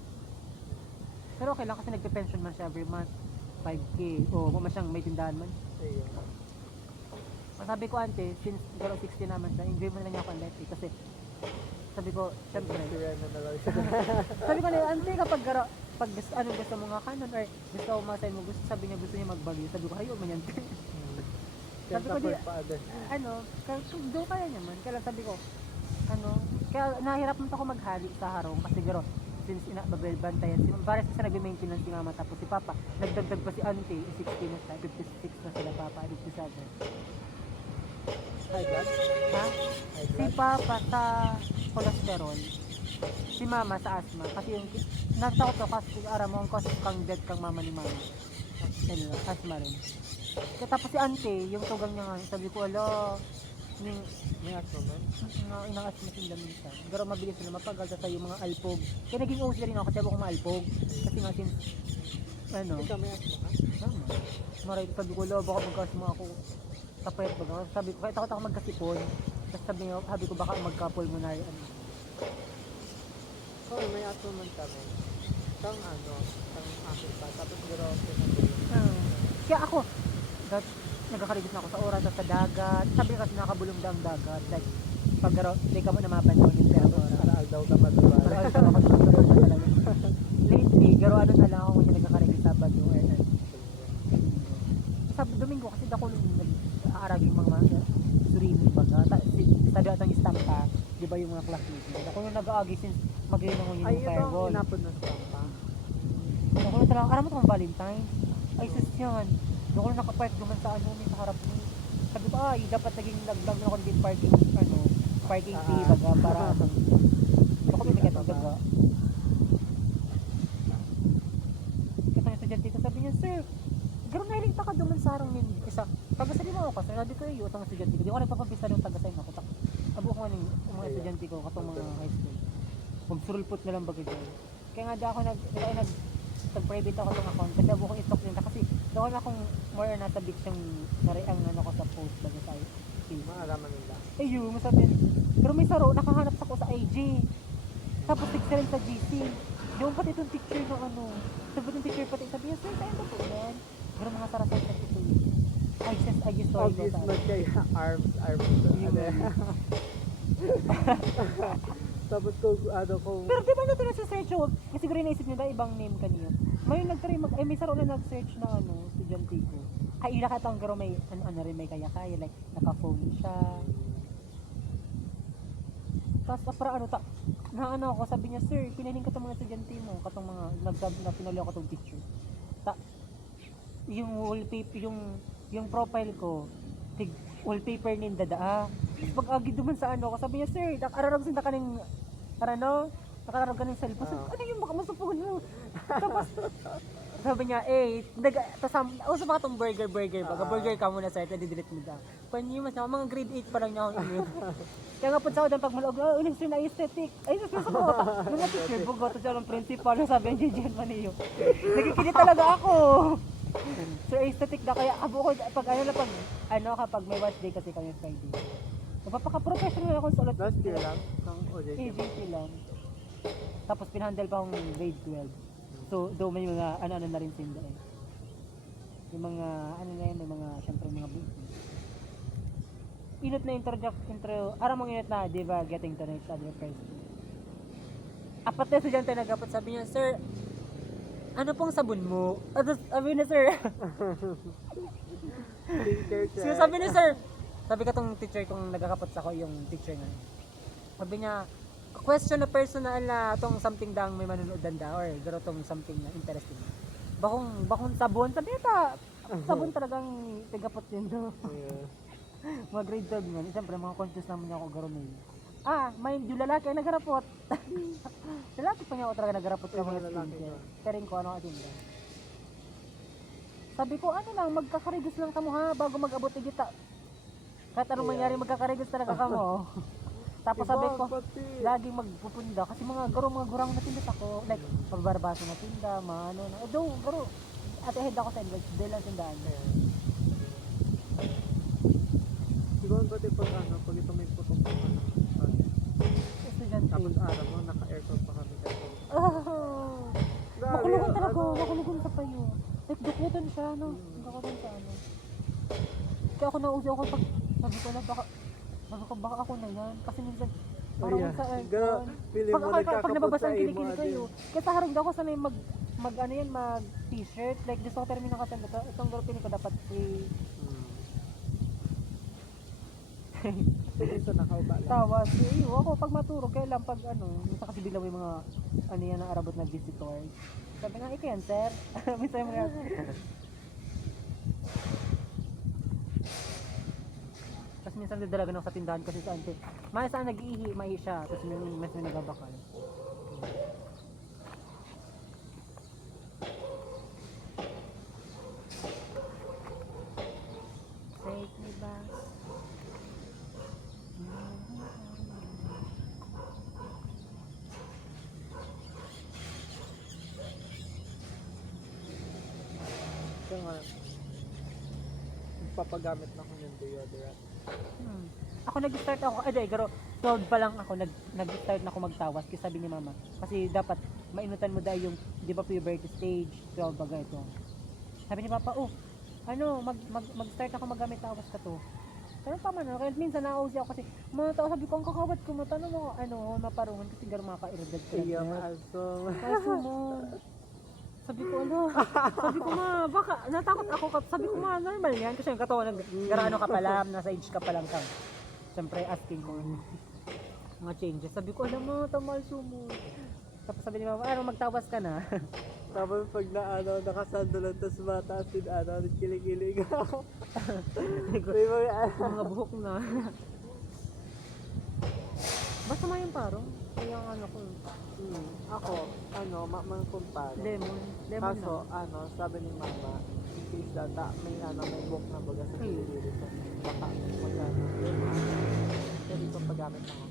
Pero okay lang kasi nagpe-pension man siya every month. 5K. O, kung siyang may tindahan man. Ayun. Sabi ko ante, since garo 60 naman siya, enjoy mo na lang niya ako ang life eh. Kasi sabi ko, syempre, Sira na lang siya. sabi ko na, ante kapag garo, pag gusto, ano gusto mo nga kanon or gusto mo masayin mo, gusto, sabi niya gusto niya magbagyo. Sabi ko, hayo man yan. Sabi ko, di- pa ate. ano, do kaya niya man. Kaya lang sabi ko, ano, kaya nahirap mo ako maghali sa harong kasi garo, since bantayan si para sa nagme-maintenance si mama tapos si papa nagdagdag pa si auntie 60 na siya 56 na sila papa 57 High blood? ha si papa sa cholesterol si mama sa asthma kasi yung natakot ko kasi aram mo ang cause kang dead kang mama ni mama ano asthma rin kaya tapos si auntie yung tugang niya nga sabi ko ala yung May asma man? inaasma sila minsan. Pero mabilis sila mapagal sa yung mga alpog. Kaya naging OC rin ako kasi ako maalpog. Kasi nga since, ano, Ikaw may asma ka? tama. Maray, sabi ko, lo, baka magkasma ako. Kapayat ba? Sabi ko, kahit ako magkasipon. Tapos sabi ko, baka magka-pulmonary. Ano. Oo, may asma man kami. Kang ano, kang akin pa. Tapos garo, Kaya ako, nagkakarigis na ako sa oras sa dagat. Sabi nga kasi nakabulong daw ang dagat. Like, pag garo, di ka mo na mapanahon yung pera ko. Araal daw ka pa diba? Parang ako mag-tutor na talaga. Lately, garo ano na lang ako kung yung nagkakaregi Sabado or sa Domingo kasi dako nung nag-aaraging mga surimin baga. Sabi atang istampa, di ba yung mga classmates mo? Dako nung nag-aagi since mag-iwan ako yun Ay, yung ito ang fireball. inapod na stampa. Dako nung talaga, alam mo itong Valentine's? Ay, sus yan. Dako nung nakapark naman sa ano, may sa harap niya. Sabi ko, ay, dapat naging naglag na ako din parking, ano, parking fee baga para dako may magkatong baga. Katong estudyante ko, sabi niya, sir, gano'n nahiling ka duman sa harang yun. Isa, taga-sali mo ako kasi, sabi ko iyo, itong estudyante ko. Di ako nagpapabisa ng taga-sali ako. Abo ko nga ng mga estudyante ko, katong mga high school. Magsurulpot na lang baga dyan. Kaya nga di ako nag-private ako ng account. Kasi abo ko i-stock nila. Kasi doon akong more or nasa beach yung nariang ano ko sa post baga sa IG. Maalaman nila. Ayun, masabi. Pero may saro, nakahanap sa ko sa IG. Tapos tigsa rin sa GC. Yung pati itong picture ng ano. Sabi itong picture pati. Sabi niya, sir, tayo ba po yan? Pero mga sarasal sa ito. I just saw it. Obvious not kaya arms. Yung Tapos kung ano kung pero di ba na ito sa search ko? Kasi siguro naisip nila ibang name kanina. May nagtry may saro na nag-search na ano, estudyante ko. Ay, ila ka tong garo may ano rin may kaya like naka-phone siya. Tapos para ano na ano ako sabi niya, sir, pinaling ka tong mga estudyante mo, katong mga na pinali ako tong picture. Yung wallpaper, yung profile ko, wallpaper ni dadaa. Pag-agi duman sa ano, sabi niya, sir, nakararag sa kaning, ano, nakararag ka ng cellphone. Sabi, ano yung makamasupon mo? Tapos, sabi niya, sa mga itong burger, burger ka muna sir, ito delete mo daw. Panyo mas mga grade 8 pa lang niya akong email. Kaya nga po sa ako, pag malog, ulit sir na aesthetic. Ay, sa ko, mga teacher, bugot, siya ng principal, sabi niya, Jen Maniyo. Nagkikilit talaga ako. So aesthetic na kaya abo ko pag kapag may watch day kasi kami Friday. Magpapaka-professional ako sa ulit. last year lang ng OJT. AJT lang. Tapos pinhandle pa akong grade 12. So do may mga ano na rin sinda eh. Yung mga ano na yun, yung mga syempre mga init na intro, aram mong init na, di ba, getting to know each other first. Apat na estudyante nag-apat, sabi niya, sir, ano pong sabon mo? Sabi na sir. Sabi ni sir. Sabi ka tong teacher kung nagkakapot sa ako yung teacher nga. Sabi niya, question na personal na tong something dang may manunood danda or garo tong something na interesting. Bakong sabon. Sabi niya sabon talagang tigapot yun. Mga grade 12 man. Siyempre mga conscious naman niya ako garo may. Mind you, lalaki ang nagarapot. Lalaki pa niya ako talaga nagarapot ka mga lalaki. Karing ko ano atinda. Sabi ko, ano lang, magkakarigos lang kamo ha, bago mag-abot igita. Kahit anong mangyari, magkakarigos talaga kamo. Tapos sabi ko, laging magpupunda. Kasi mga gurang na tinda ako. Like, pagbarbaso na tinda, mga ano na. Garo. At ahead ako sa inyo, dahil lang tindaan. Siguro pati pag ito may putong Estudyante. tapos araw mo, naka-aircon pa kami kasi. Makulugan talaga, makulugan sa payo. Like, dukutan siya, no? Dukutan sa ano. Kaya ako nausi ako pag, sabi ko na baka ako na yan. Kasi minsan, parang sa aircon. Pag nababasa ang kilikili kayo. Kaya sa harap ako sanay mag t-shirt. Like, gusto ko termino nakatanda. Itong grupin ko dapat Ito nakauba lang. tawas. Ako pag maturog, kaya lang pag minsan kasi bilang may mga yan ang arabot na visitor. Sabi nga, ikaw yan, sir. Minsan yung mga tapos minsan didalaga ng sa tindahan kasi sa ante. May saan nag-iihi, may siya. Tapos may nagabakal. Take me back. Kaya nga, papagamit na ko yung deodorant. Ako nag-start ako, garo, 12 pa lang ako, nag-start na ako magtawas kasi sabi ni mama. Kasi dapat, mainutan mo dahil yung, di ba puberty stage, 12 baga ito. Sabi ni papa, mag-start ako magamit tawas ka to. Pero tama na, kaya minsan nauusi ako kasi, mga tao sabi ko, ang kakawat ko, matanong mo, maparungan kasi gano'n mga ka-iridad ko. Iya, maaso. Kaso mo, sabi ko, sabi ko baka, natakot ako, sabi ko normal yan, kasi yung katawan, garano ka pa lang, nasa age ka pa lang kang, siyempre asking ko, mga changes, sabi ko, tamal sumo. Tapos sabi ni mama, magtawas ka na. Tapos pag nakasandalan, tapos mataas din, kilig-kilig ako. May Mga buhok na. Basta may yung parang, kaya ang ko, ako, mangkumpara. lemon Kaso, na. sabi ni mama, in case data, may book na baga sa kilig-kilig. So, baka, pwede ko paggamit na ako.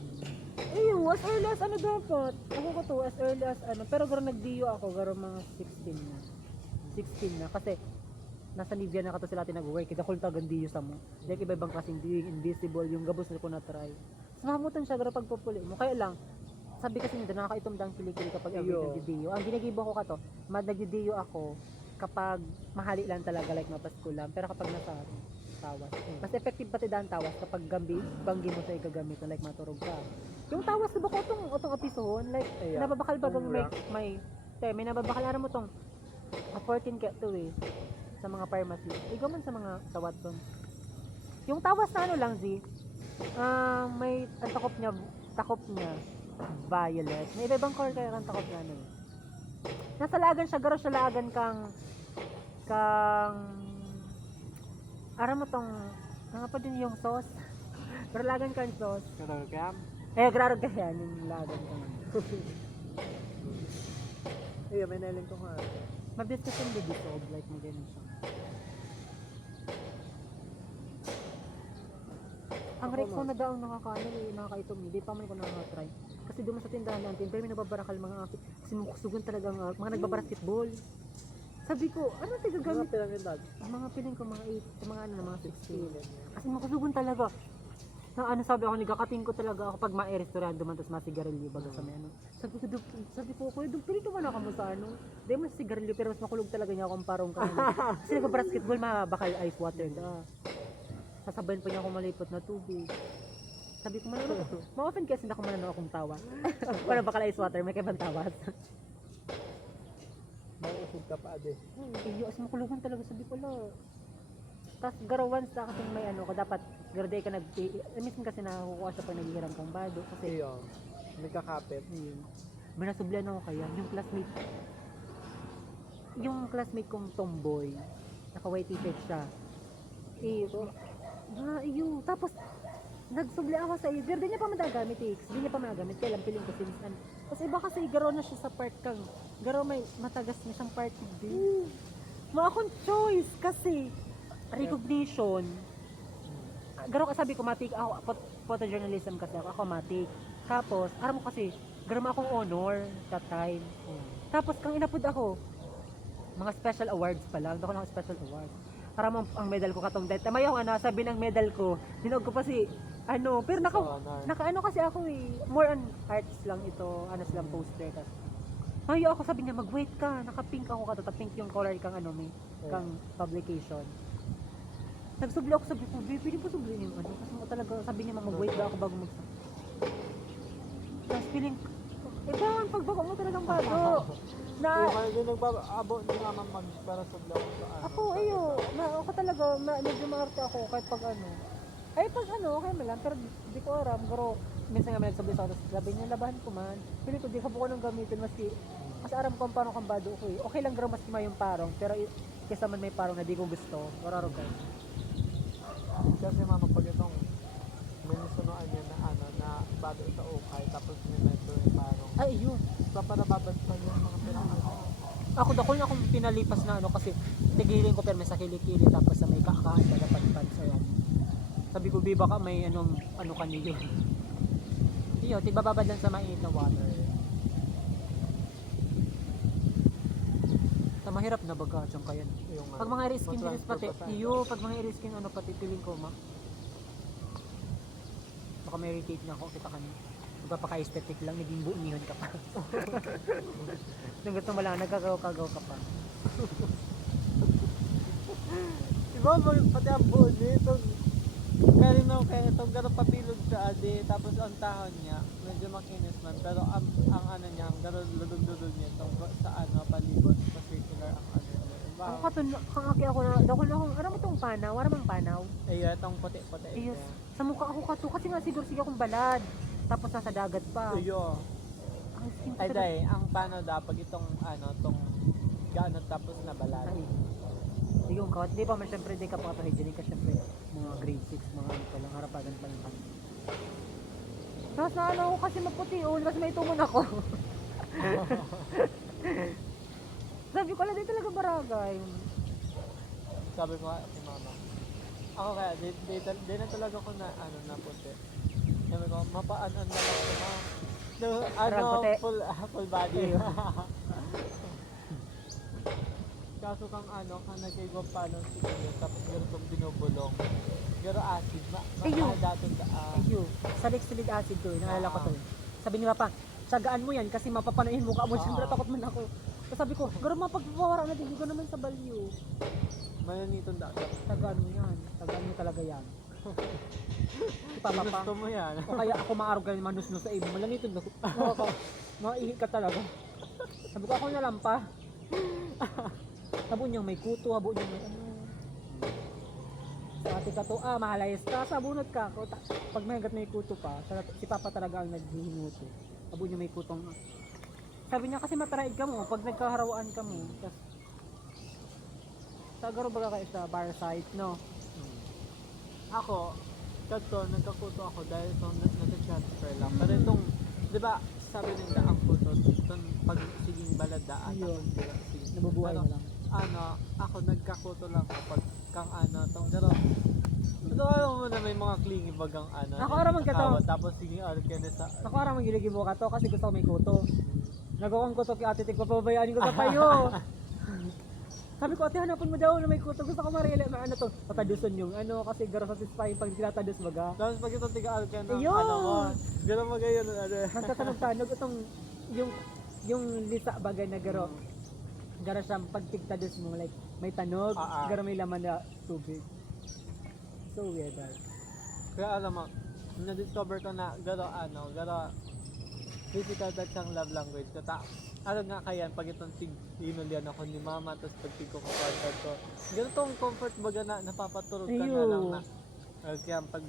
As early as dapat. Ako ko to, as early as pero garo nag-DIO ako, garo mga 16 na. 16 na, kasi nasa Nivea na kato sila tinag-work, kaya kulta gandiyo sa mo. Like iba-ibang klaseng DIO, invisible, yung gabos na ko na-try. Samamutan siya, garo pagpupuli mo. Kaya lang, sabi kasi nito, nakakaitom dang kilikili kapag every nag-DIO. Ang ginagibo ko kato, nag-DIO ako kapag mahali lang talaga, like mapasko lang. Pero kapag nasa tawas. Mas effective pati daan tawas kapag banggi mo sa ikagamit na like maturog ka. Yung tawas diba ko itong episode, like nababakal ba may nababakal mo tong 14 ka to sa mga pharmacy. Ikaw man sa Watson. Yung tawas na lang may ang takop niya violet. May iba-ibang color kaya ang takop na nasa lagan siya, garo siya lagan kang aram mo tong pa din yung sauce. Pero lagan kang sauce. Karagam? Grarag ka yan yung lagan kang. May nailing ko nga. Mabilis kasi yung dissolve like mo ganun siya. Ang Rex ko na daw ang nakakaitom. Hindi pa man ko nakaka-try. Kasi doon sa tindahan natin, pero may nababarakal mga akit. Kasi muksugan talaga mga nagbabasketball. Sabi ko, tigagamit? Mga pilang edad? Mga piling ko, mga 8, mga 16. Kasi muksugan talaga. Sabi ako, nagkakating ko talaga ako pag ma-restaurant duman, tapos masigarilyo baga sa may Sabi ko, kuya, pinito man ako mo sa Di mo sigarilyo, pero mas makulog talaga niya akong parong kanina. Kasi nag-basketball, mabakal ice water sasabayan pa niya ako malipot na tubig. Sabi ko, ma-offend kasi na ako mananaw akong tawas. Para bakal ice water, may kaibang tawas. Mauusog ka pa, ade. As makulugan talaga, sabi ko, tapos garo once na kasi may ko, dapat garday ka minsan kasi nakakukuha siya pag naghihiram kang bado. Kasi, nagkakapit. May nasublian ako kaya, yung classmate kong tomboy, naka-white t-shirt siya. Tapos, nagsubli ako sa iyo. Pero di niya pa magagamit Di niya pa magagamit. Kaya lang piling ko since Tapos iba kasi garo na siya sa part kang. Garo may matagas na siyang part din. Mga akong choice kasi recognition. Garo ka sabi ko matik ako photojournalism kasi ako matik. Tapos aram mo kasi garo mo akong honor that time. Tapos kang inapod ako mga special awards pa lang. Dako ng special awards. Para mo ang medal ko katong dahil tama yung sabi ng medal ko. Hinog ko pa si pero naka kasi ako more on arts lang ito, silang poster kasi. Mayo ako sabi niya mag-wait ka, naka-pink ako pink yung color kang kang publication. Nagsubli ako, sabi ko, pwede po subli yung kasi mo talaga, sabi niya mag-wait ba ako bago tapos feeling, iba ang pagbago mo talagang bago. Hindi nagbaabo, hindi naman para subli ako sa Ako, ako talaga, medyo maarte ako kahit pag Ay, pag okay man lang, pero di ko aram, pero minsan nga may nagsabi sa ako, sabi niya, labahan ko man. Pili ko, di ka po ko nang gamitin, maski aram ko ang parang kambado ko Okay lang garo maski may yung parang, pero kesa man may parang na di ko gusto, wararo ka. Kasi mama, pag itong may nasunoan niya na bado sa ukay, tapos may medyo yung parang. Ay, yun. So, para babaspan yung mga pinaka. Ako dakol na akong pinalipas na kasi tigilin ko pero may sa kilikili tapos sa may kakaan na dapat pansayan. Sabi ko, biba ka may ano kanyo. Iyo, tibababad lang sa mainit na water. Mahirap na baga dyan kaya. Pag mga air-skin dilis pati, pag mga air-skin pati piling ko baka may irritate na ako, kita kanyo. Magpapaka-aesthetic lang, naging buunihon ka pa. Nung gusto mo lang, nagkagaw-kagaw ka pa. Diba, pati ang buo nito, Kaya no, kaya itong gano'ng papilog sa adi, tapos ang tahon niya, medyo makinis man, pero ang ano niya, ang gano'ng lulog-lulog niya, itong sa ano, palibot, sa circular ang ano niya. Diba? Ako katun kang aki ako na dako na akong aram mo tong panaw, aram ang panaw. Ayun, itong puti-puti. Yes. Sa mukha ako kato kasi nga siguro sige akong balad. Tapos nasa dagat pa. Ayun. Ang skin ko Ay, talaga- day, ang pano daw, pag itong ano, itong gaano tapos na balad. Ay. Sige kung kawat, di pa man syempre di ka pa hygienic ka syempre mga grade 6, mga ano pa lang, harapagan pa lang kami. Tapos na ano ako kasi maputi, kasi may tumon ako. Sabi ko, ala di talaga baragay. Sabi ko nga kay mama. Ako kaya, di na talaga ko na, ano, na puti. Sabi ko, mapaan-an na lang ko, ma. No, ano, puti. full body. Kaso kang ano, kang nagkigwang palong siguro, tapos gano'n kong binubulong. Garo acid, Ayun. daton da. Ayun, salicylic acid to, naalala ko to. Sabi ni Papa, sagaan mo yan kasi mapapanoin mukha mo. Siyempre takot man ako. Tapos sabi ko, garo mapagpapawara na din ko naman sa balyo. Mananitong da. Sagaan mo yan, sagaan mo talaga yan. Papa pa. Gusto mo yan. O kaya ako maarugan manusnos sa imo. Malanito na. Maihi ka talaga. Sabi ko ako na lang pa. Sabon niyang may kuto, sabon niyang may ano. Sa ate ka to, mahalayas ka, sabunot ka. Pag may hanggat may kuto pa, si Papa talaga ang naghihinuto. Sabon niya may kutong. Sabi niya kasi mataraid ka mo, pag nagkaharawaan ka mo. Tas, sagaro baga kayo sa parasite, no? Ako, kadto, nagkakuto ako dahil itong nag-transfer lang. Pero itong, di ba, sabi nila ang kuto, itong pag siging balada at Yun. sige. Nabubuhay Pero, na lang. ano, ako nagkakuto lang kapag kang ano, itong garo. Ano alam mo na may mga clingy bagang ano. Ako, araman ka to. nakakawa, Tapos sige, ka na sa, Ako arang magiligi mo ka to kasi gusto ko may kuto. Nagawang kuto kay ate Tik, papabayaan ko sa payo. Sabi ko, ate hanapin mo daw na may kuto. Gusto ko marili, ano to, tataduson yung ano, kasi garo sa sispahin pag tinatadus baga. tapos pag itong tiga ka na, Ayun! ano mo, gano'n magayon, ano. Nagtatanog-tanog itong, yung lisa bagay na garo. Garo siyang pag tigtadus mo, like, may tanog, garo may laman na tubig. So weird, right? Kaya alam mo, na-discover ko na garo physical touch ang love language ko. Ano nga kaya pag itong hinulyan ako ni mama, tapos pag tig ko comfort ko. Ganitong comfort baga na napapaturog ka na Ayun. lang na. Kaya pag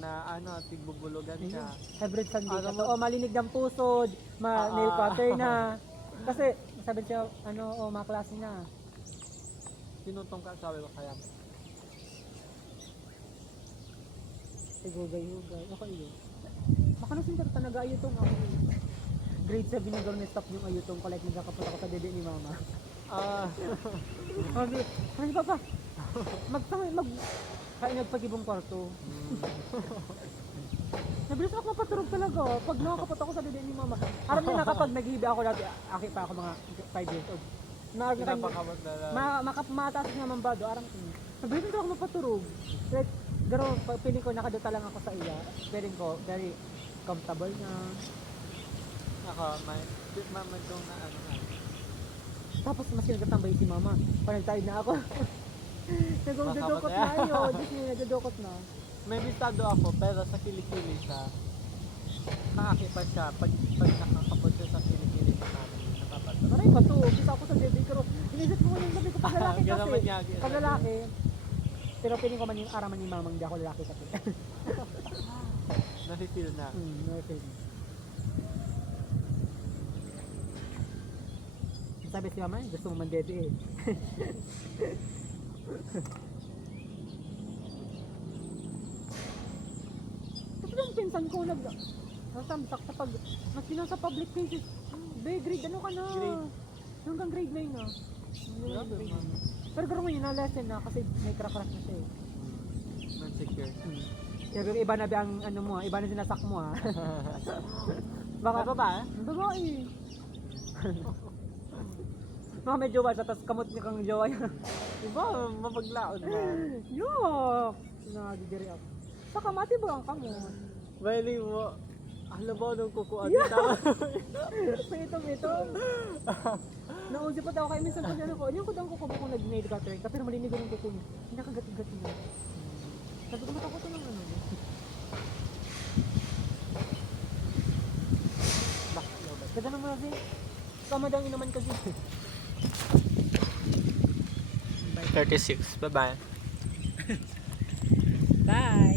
na tigbubulugan ka. Hybrid Sunday ka Alam to. mo- Oh, malinig ng pusod, nail cutter na. Kasi, sabi siya, mga klase na. Tinutong ka, sabi ko kaya. Hugay-hugay. Okay yun. Baka nasin ka nag-ayo tong ako. Grade 7 na gano'n stop yung ayutong ko. Like, nagkakapunta ko sa dede ni mama. Sabi, ay papa, kain nagpag-ibong kwarto. Nabilis ako mapaturog talaga. Pag nakakapot ako sa dede ni mama. Aram niya na kapag nag-iibi ako dati, aki pa ako mga 5 years old. Pinapakamot na lang. Mataas naman ba do? Aram ko. Nabilis ako mapaturog. Like, pero piling ko nakaduta lang ako sa iya. Feeling ko, very comfortable na. Ako, mama itong na ano nga. Tapos mas kinagtatambay si mama. Panagtayid na ako. Nagdudukot na yun. Diyos niya, nagdudukot na. May bistado ako, pero sa kilikili siya, kaaki pa siya. Pag nakakapot siya sa kilikili sa namin, napapato. Aray ba to? Kita ako sa dede pero inisip ko yung sabi ko pag lalaki Ganun kasi. man niya, Pag lalaki. Pero piling ko man yung araman ni mamang di ako lalaki kasi. Nasifeel na. No feeling. Sabi si mama, gusto mo man dede eh. Kasi yung pinsan ko nasamsak sa pag, mas nasa public places. Grade ano ka na? Grade. Hanggang grade 9 na. Grabe, man. Pero garo ngayon, na-lesson na kasi may crack-crack na siya eh. Man-secure. Pero iba na ba ang ano mo iba na sinasak mo ha. Baka Ano ba? ang babae. Baka may jowa siya, tapos kamot niya kang jowa niya. Diba, mapaglaon man. Yuck! Nagigiri ako. Saka mati ba ang kamot? Bali mo, alam mo nung kukuan Yeah. tama. Ito. Naunsi pa daw kayo minsan pag ano ko, yung kudang kuko ko nag-nail cutter, pero malinig yung kuko niya. Hindi nakagati-gati na. Sabi ko matakot ko ng ano. Bakit lobat? Ganda naman kasi. Tama daw inaman kasi. 36. Bye-bye. Bye!